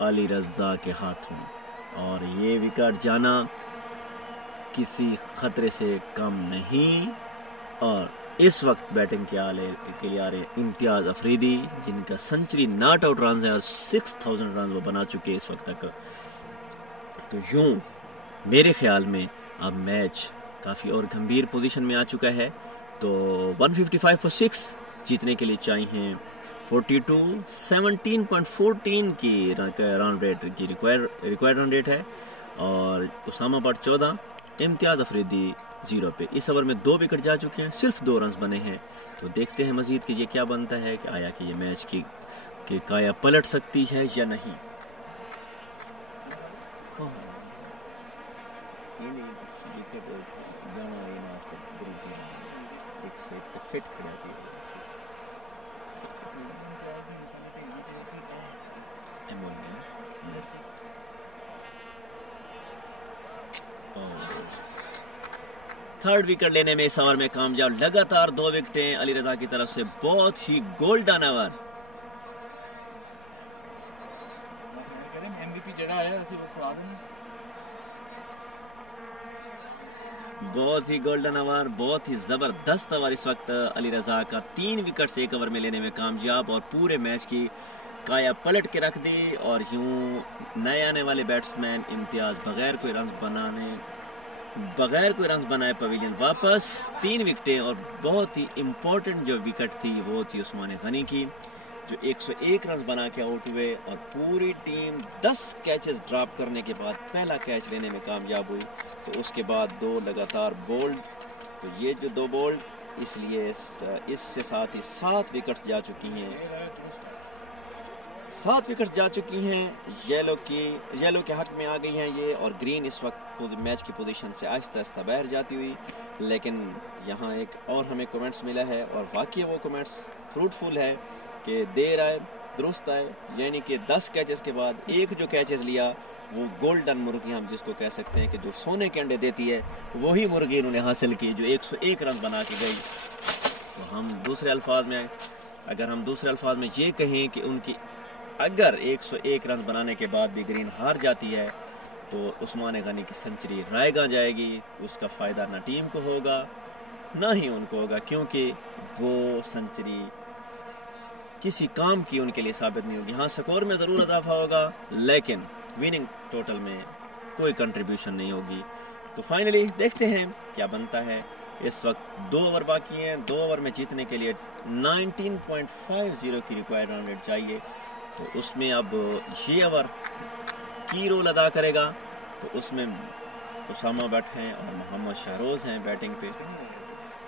अली रज़ा के हाथों, और ये विकेट जाना किसी खतरे से कम नहीं। और इस वक्त बैटिंग के लिए आ रहे इम्तियाज़ अफरीदी, जिनका सेंचुरी नॉट आउट रन है और 6000 रन वो बना चुके हैं इस वक्त तक। तो यूं मेरे ख्याल में अब मैच काफ़ी और गंभीर पोजीशन में आ चुका है। तो 155 फॉर 6 जीतने के लिए चाहिए 42, 17.14 की रन रेट की रिक्वायर्ड रन रेट है, और उसामा बट 14, इम्तियाज़ अफरीदी 0 पे। इस ओवर में 2 विकेट जा चुके हैं, सिर्फ 2 रन बने हैं। तो देखते हैं मजीद कि ये क्या बनता है, कि आया कि ये मैच की काया पलट सकती है या नहीं। थर्ड विकेट लेने में इस ओवर में कामयाब, लगातार 2 विकेटें अली रज़ा की तरफ से, बहुत ही गोल्डन ओवर। बहुत ही गोल्डन ओवर, बहुत ही जबरदस्त ओवर इस वक्त अली रज़ा का। 3 विकेट से 1 ओवर में लेने में कामयाब, और पूरे मैच की काया पलट के रख दी। और यूं नए आने वाले बैट्समैन इम्तियाज़ बगैर कोई रन बनाए पवेलियन वापस। 3 विकेटें, और बहुत ही इम्पोर्टेंट जो विकेट थी वो थी उस्मान गनी की, जो 101 रन बना के आउट हुए, और पूरी टीम 10 कैचेस ड्रॉप करने के बाद पहला कैच लेने में कामयाब हुई। तो उसके बाद 2 लगातार बोल्ड, तो ये जो 2 बोल्ड, इसलिए इससे साथ ही 7 विकेट्स जा चुकी हैं, 7 विकेट्स जा चुकी हैं येलो के हक में आ गई हैं ये। और ग्रीन इस वक्त मैच की पोजीशन से आहिस्ता आहिस्ता बाहर जाती हुई। लेकिन यहाँ एक और हमें कमेंट्स मिला है, और वाकई वो कमेंट्स फ्रूटफुल है कि देर आए दुरुस्त आए, यानी कि 10 कैचेस के बाद एक जो कैचेस लिया वो गोल्डन मुर्गी हम जिसको कह सकते हैं, कि जो सोने के अंडे देती है, वही मुर्गी इन्होंने हासिल की जो 101 रन बना के गई। तो हम दूसरे अल्फाज में ये कहें कि उनकी अगर 101 रन बनाने के बाद भी ग्रीन हार जाती है, तो उस्मान गनी की सेंचुरी रायगा जाएगी। उसका फ़ायदा ना टीम को होगा ना ही उनको होगा, क्योंकि वो सेंचुरी किसी काम की उनके लिए साबित नहीं होगी। हाँ, स्कोर में ज़रूर इजाफा होगा, लेकिन विनिंग टोटल में कोई कंट्रीब्यूशन नहीं होगी। तो फाइनली देखते हैं क्या बनता है। इस वक्त 2 ओवर बाकी हैं। 2 ओवर में जीतने के लिए 19.50 की रिक्वायर्ड रन रेट चाहिए। तो उसमें अब ये ओवर की रोल अदा करेगा। तो उसमें उसामा बट हैं और मोहम्मद शाहरोज़ हैं बैटिंग पे,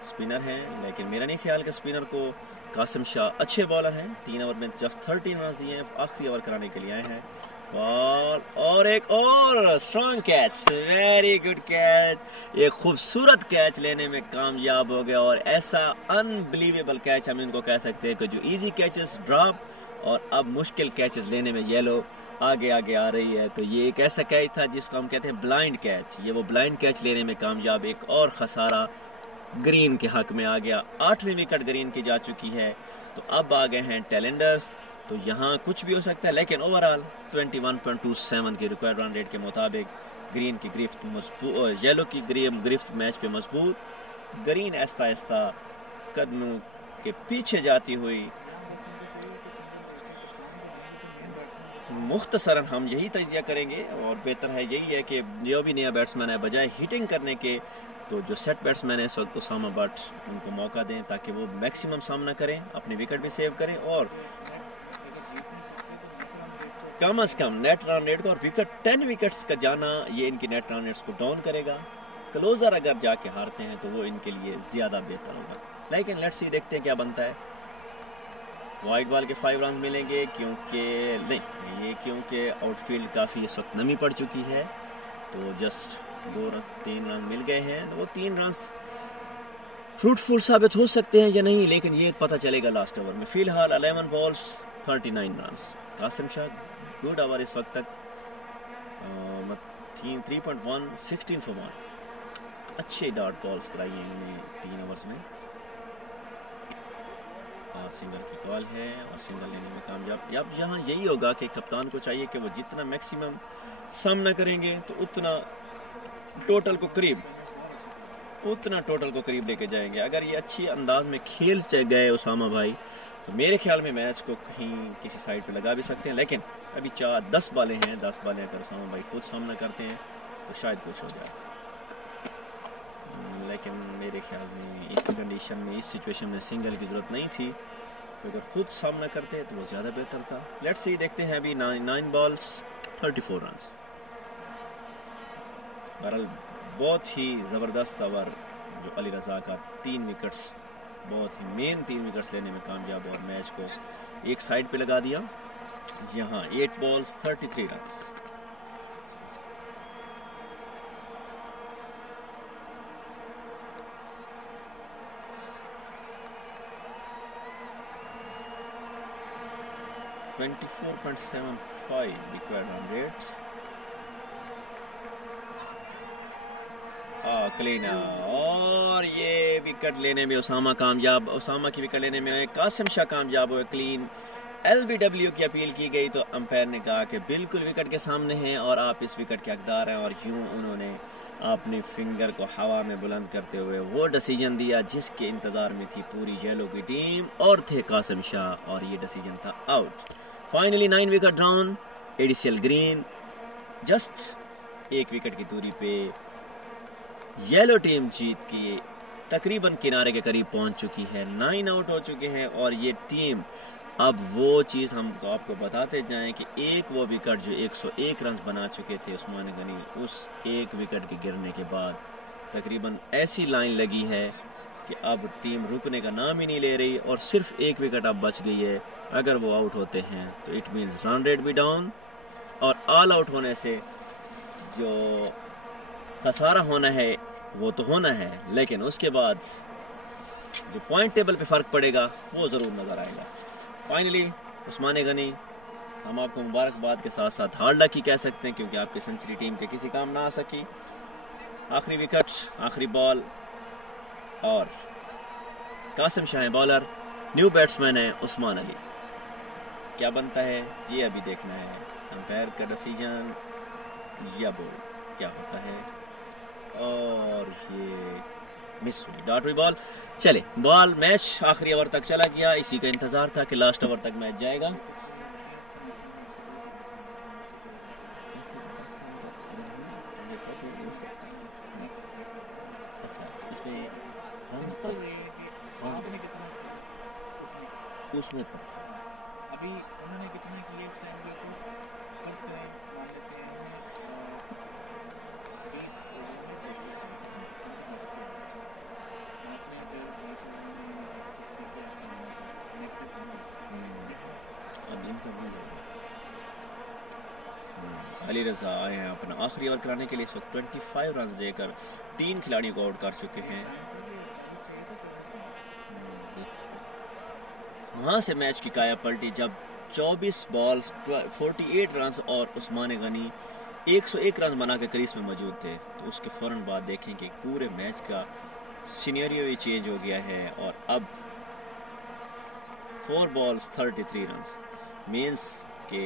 स्पिनर हैं। लेकिन मेरा नहीं ख्याल कि स्पिनर को कासिम शाह अच्छे बॉलर हैं। 3 ओवर में जस्ट 13 रन दिए हैं, आखिरी ओवर कराने के लिए आए हैं। बॉल और एक और strong catch, very good catch, एक खूबसूरत कैच लेने में कामयाब हो गया। और ऐसा अनबिलीवेबल कैच हम इनको कह सकते हैं कि जो इजी कैचेस ड्रॉप और अब मुश्किल कैचेस लेने में येलो आगे आगे आ रही है। तो ये एक ऐसा कैच था जिसको हम कहते हैं ब्लाइंड कैच। ये वो ब्लाइंड कैच लेने में कामयाब। एक और खसारा ग्रीन के हक में आ गया। 8वीं विकेट ग्रीन की जा चुकी है। तो अब आ गए हैं टेलेंडर्स। तो यहाँ कुछ भी हो सकता है, लेकिन ओवरऑल 21.27 की रिक्वायर्ड रन रेट के मुताबिक ग्रीन की गिरफ्त मजबूत, येलो की गिरफ्त मैच पे मजबूत। ग्रीन आहिस्ता आहिस्ता कदमों के पीछे जाती हुई, मुख्तसरन हम यही तजिया करेंगे और बेहतर है यही है कि जो भी नया बैट्समैन है, बजाय हिटिंग करने के तो जो सेट बैट्समैन है इस वक्त उसामा बट, उनको मौका दें ताकि वो मैक्सिमम सामना करें, अपने विकेट भी सेव करें और कम अज कम नेट रन रेट को, और विकेट 10 विकेट्स का जाना ये इनकी नेट रन रेट्स को डाउन करेगा। क्लोजर अगर जाके हारते हैं तो वो इनके लिए ज़्यादा बेहतर होगा। लेकिन लेट्स सी, देखते हैं क्या बनता है। वाइट बॉल के 5 रन मिलेंगे क्योंकि क्योंकि आउटफील्ड काफ़ी इस वक्त नमी पड़ चुकी है, तो जस्ट 3 रन मिल गए हैं। तो वो 3 रन फ्रूटफुल साबित हो सकते हैं या नहीं, लेकिन ये पता चलेगा लास्ट ओवर में। फिलहाल 11 balls 39 run. Qasim Shah good over इस वक्त तक, 3.1 16 for 1। अच्छे डॉट बॉल्स कराई हैं इन्होंने 3 ओवर्स में। सिंगल की कॉल है और सिंगल लेने में कामयाब। अब यहाँ यही होगा कि कप्तान को चाहिए कि वो जितना मैक्सिमम सामना करेंगे तो उतना टोटल को करीब लेके जाएंगे। अगर ये अच्छी अंदाज में खेल गए उसामा भाई तो मेरे ख्याल में मैच को कहीं किसी साइड पे लगा भी सकते हैं। लेकिन अभी 10 बालें हैं, 10 बालें अगर उसामा भाई खुद सामना करते हैं तो शायद कुछ हो जाए। लेकिन मेरे ख्याल में इस कंडीशन में, इस सिचुएशन में सिंगल की ज़रूरत नहीं थी, तो अगर खुद सामना करते तो वो ज़्यादा बेहतर था। लेट्स सी, देखते हैं। अभी 9 बॉल्स 34 रन। बहरहाल बहुत ही ज़बरदस्त ओवर जो अली रज़ा का 3 विकेट्स, बहुत ही मेन 3 विकेट्स लेने में कामयाब और मैच को एक साइड पे लगा दिया। यहाँ 8 balls 33 run. .75 required run rates। क्लीना, और ये विकेट लेने में उसामा की विकेट लेने में कासिम शाह कामयाब हुए। क्लीन LBW की अपील की गई तो अंपायर ने कहा कि बिल्कुल विकेट के सामने हैं और आप इस विकेट के हकदार हैं, और यूँ उन्होंने अपने फिंगर को हवा में बुलंद करते हुए वो डिसीजन दिया जिसके इंतज़ार में थी पूरी येलो की टीम और थे कासिम शाह, और ये डिसीजन था आउट। Finally 9 wicket down. एडिसल ग्रीन जस्ट 1 विकेट की दूरी पे येलो टीम जीत के तकरीबन किनारे के करीब पहुंच चुकी है। 9 आउट हो चुके हैं और ये टीम, अब वो चीज़ हम आपको बताते जाएं कि एक वो विकेट जो 101 रन बना चुके थे उस्मान गनी, उस 1 विकेट के गिरने के बाद तकरीबन ऐसी लाइन लगी है कि अब टीम रुकने का नाम ही नहीं ले रही और सिर्फ 1 विकेट अब बच गई है। अगर वो आउट होते हैं तो इट मीन्स रन रेट भी डाउन, और ऑल आउट होने से जो खसारा होना है वो तो होना है, लेकिन उसके बाद जो पॉइंट टेबल पे फ़र्क पड़ेगा वो ज़रूर नज़र आएगा। फाइनली उस्मान गनी, हम आपको मुबारकबाद के साथ साथ हार्ड लक ही कह सकते हैं क्योंकि आपकी सेंचुरी टीम के किसी काम ना आ सकी। आखिरी विकेट, आखिरी बॉल, और Qasim Shah bowler, new batsman है उस्मान अली। क्या बनता है ये अभी देखना है, अंपायर का डिसीजन या बोल क्या होता है। और ये मिस हुई, डॉट हुई बॉल। चले बॉल, मैच आखिरी ओवर तक चला गया। इसी का इंतजार था कि लास्ट ओवर तक मैच जाएगा। उसमें अभी उन्होंने कितना किया इस टाइम को फर्ज करें, मान लेते हैं 20 ओवर में 10 किया आपने, अगर 20 ओवर में 60 के अली रज़ा आए हैं अपना आखिरी ओवर कराने के लिए। इस वक्त 25 रन देकर 3 खिलाड़ियों को आउट कर चुके हैं। वहाँ से मैच की काया पलटी जब 24 बॉल्स 48 रन और उस्मान गनी 101 रन बना के क्रीज में मौजूद थे। तो उसके फ़ौरन बाद देखें कि पूरे मैच का सीनियरियो ही चेंज हो गया है और अब 4 बॉल्स 33 रन, मीन्स के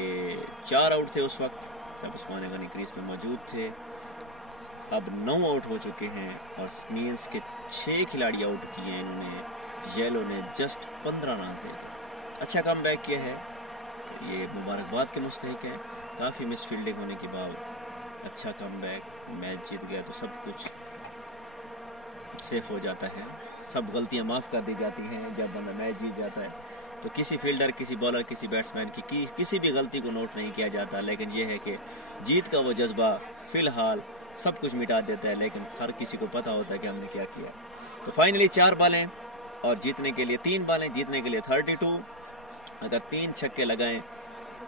4 आउट थे उस वक्त जब उस्मान गनी क्रीज में मौजूद थे। अब 9 आउट हो चुके हैं और मीन्स के 6 खिलाड़ी आउट किए हैं इन्होंने। येलो ने जस्ट 15 रन देकर अच्छा कम बैक किया है, ये मुबारकबाद के मुस्तहिक है। काफ़ी मिस फील्डिंग होने के बाद अच्छा कम बैक, मैच जीत गया तो सब कुछ सेफ हो जाता है, सब गलतियां माफ़ कर दी जाती हैं जब बंदा मैच जीत जाता है। तो किसी फील्डर, किसी बॉलर, किसी बैट्समैन की किसी भी गलती को नोट नहीं किया जाता, लेकिन यह है कि जीत का वो जज्बा फ़िलहाल सब कुछ मिटा देता है, लेकिन हर किसी को पता होता है कि हमने क्या किया। तो फाइनली 4 बॉलें और जीतने के लिए 3 बॉलें, जीतने के लिए 32। अगर 3 छक्के लगाएं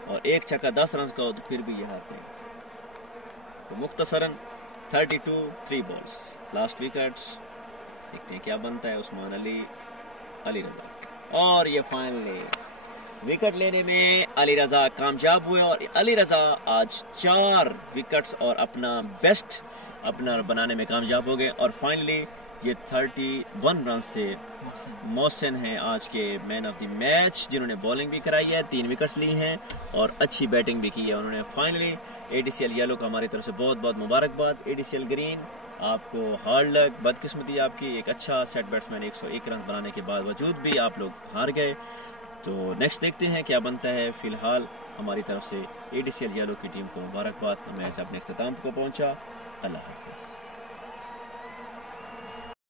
और 1 छक्का 10 रन का हो तो फिर भी ये हारते हैं। तो मुख्तसरन 32, 3 बॉल्स, लास्ट विकेट्स। देखते हैं क्या बनता है। उस्मान अली, अली रज़ा, और ये फाइनली विकेट लेने में अली रज़ा कामयाब हुए और अली रज़ा आज 4 विकेट्स और अपना बेस्ट अपना बनाने में कामयाब हो गए। और फाइनली ये 31 रन से मोहसिन हैं आज के मैन ऑफ द मैच, जिन्होंने बॉलिंग भी कराई है, 3 विकेट्स ली हैं और अच्छी बैटिंग भी की है उन्होंने। फाइनली ADCL येलो को हमारी तरफ से बहुत बहुत मुबारकबाद। ADCL ग्रीन, आपको हार्ड लक, बदकिस्मती आपकी। एक अच्छा सेट बैट्समैन 101 रन बनाने के बावजूद भी आप लोग हार गए। तो नेक्स्ट देखते हैं क्या बनता है। फिलहाल हमारी तरफ से ADCL येलो की टीम को मुबारकबाद। मैच अपने अख्ताम को पहुंचा। अल्लाह हाफ़िज़।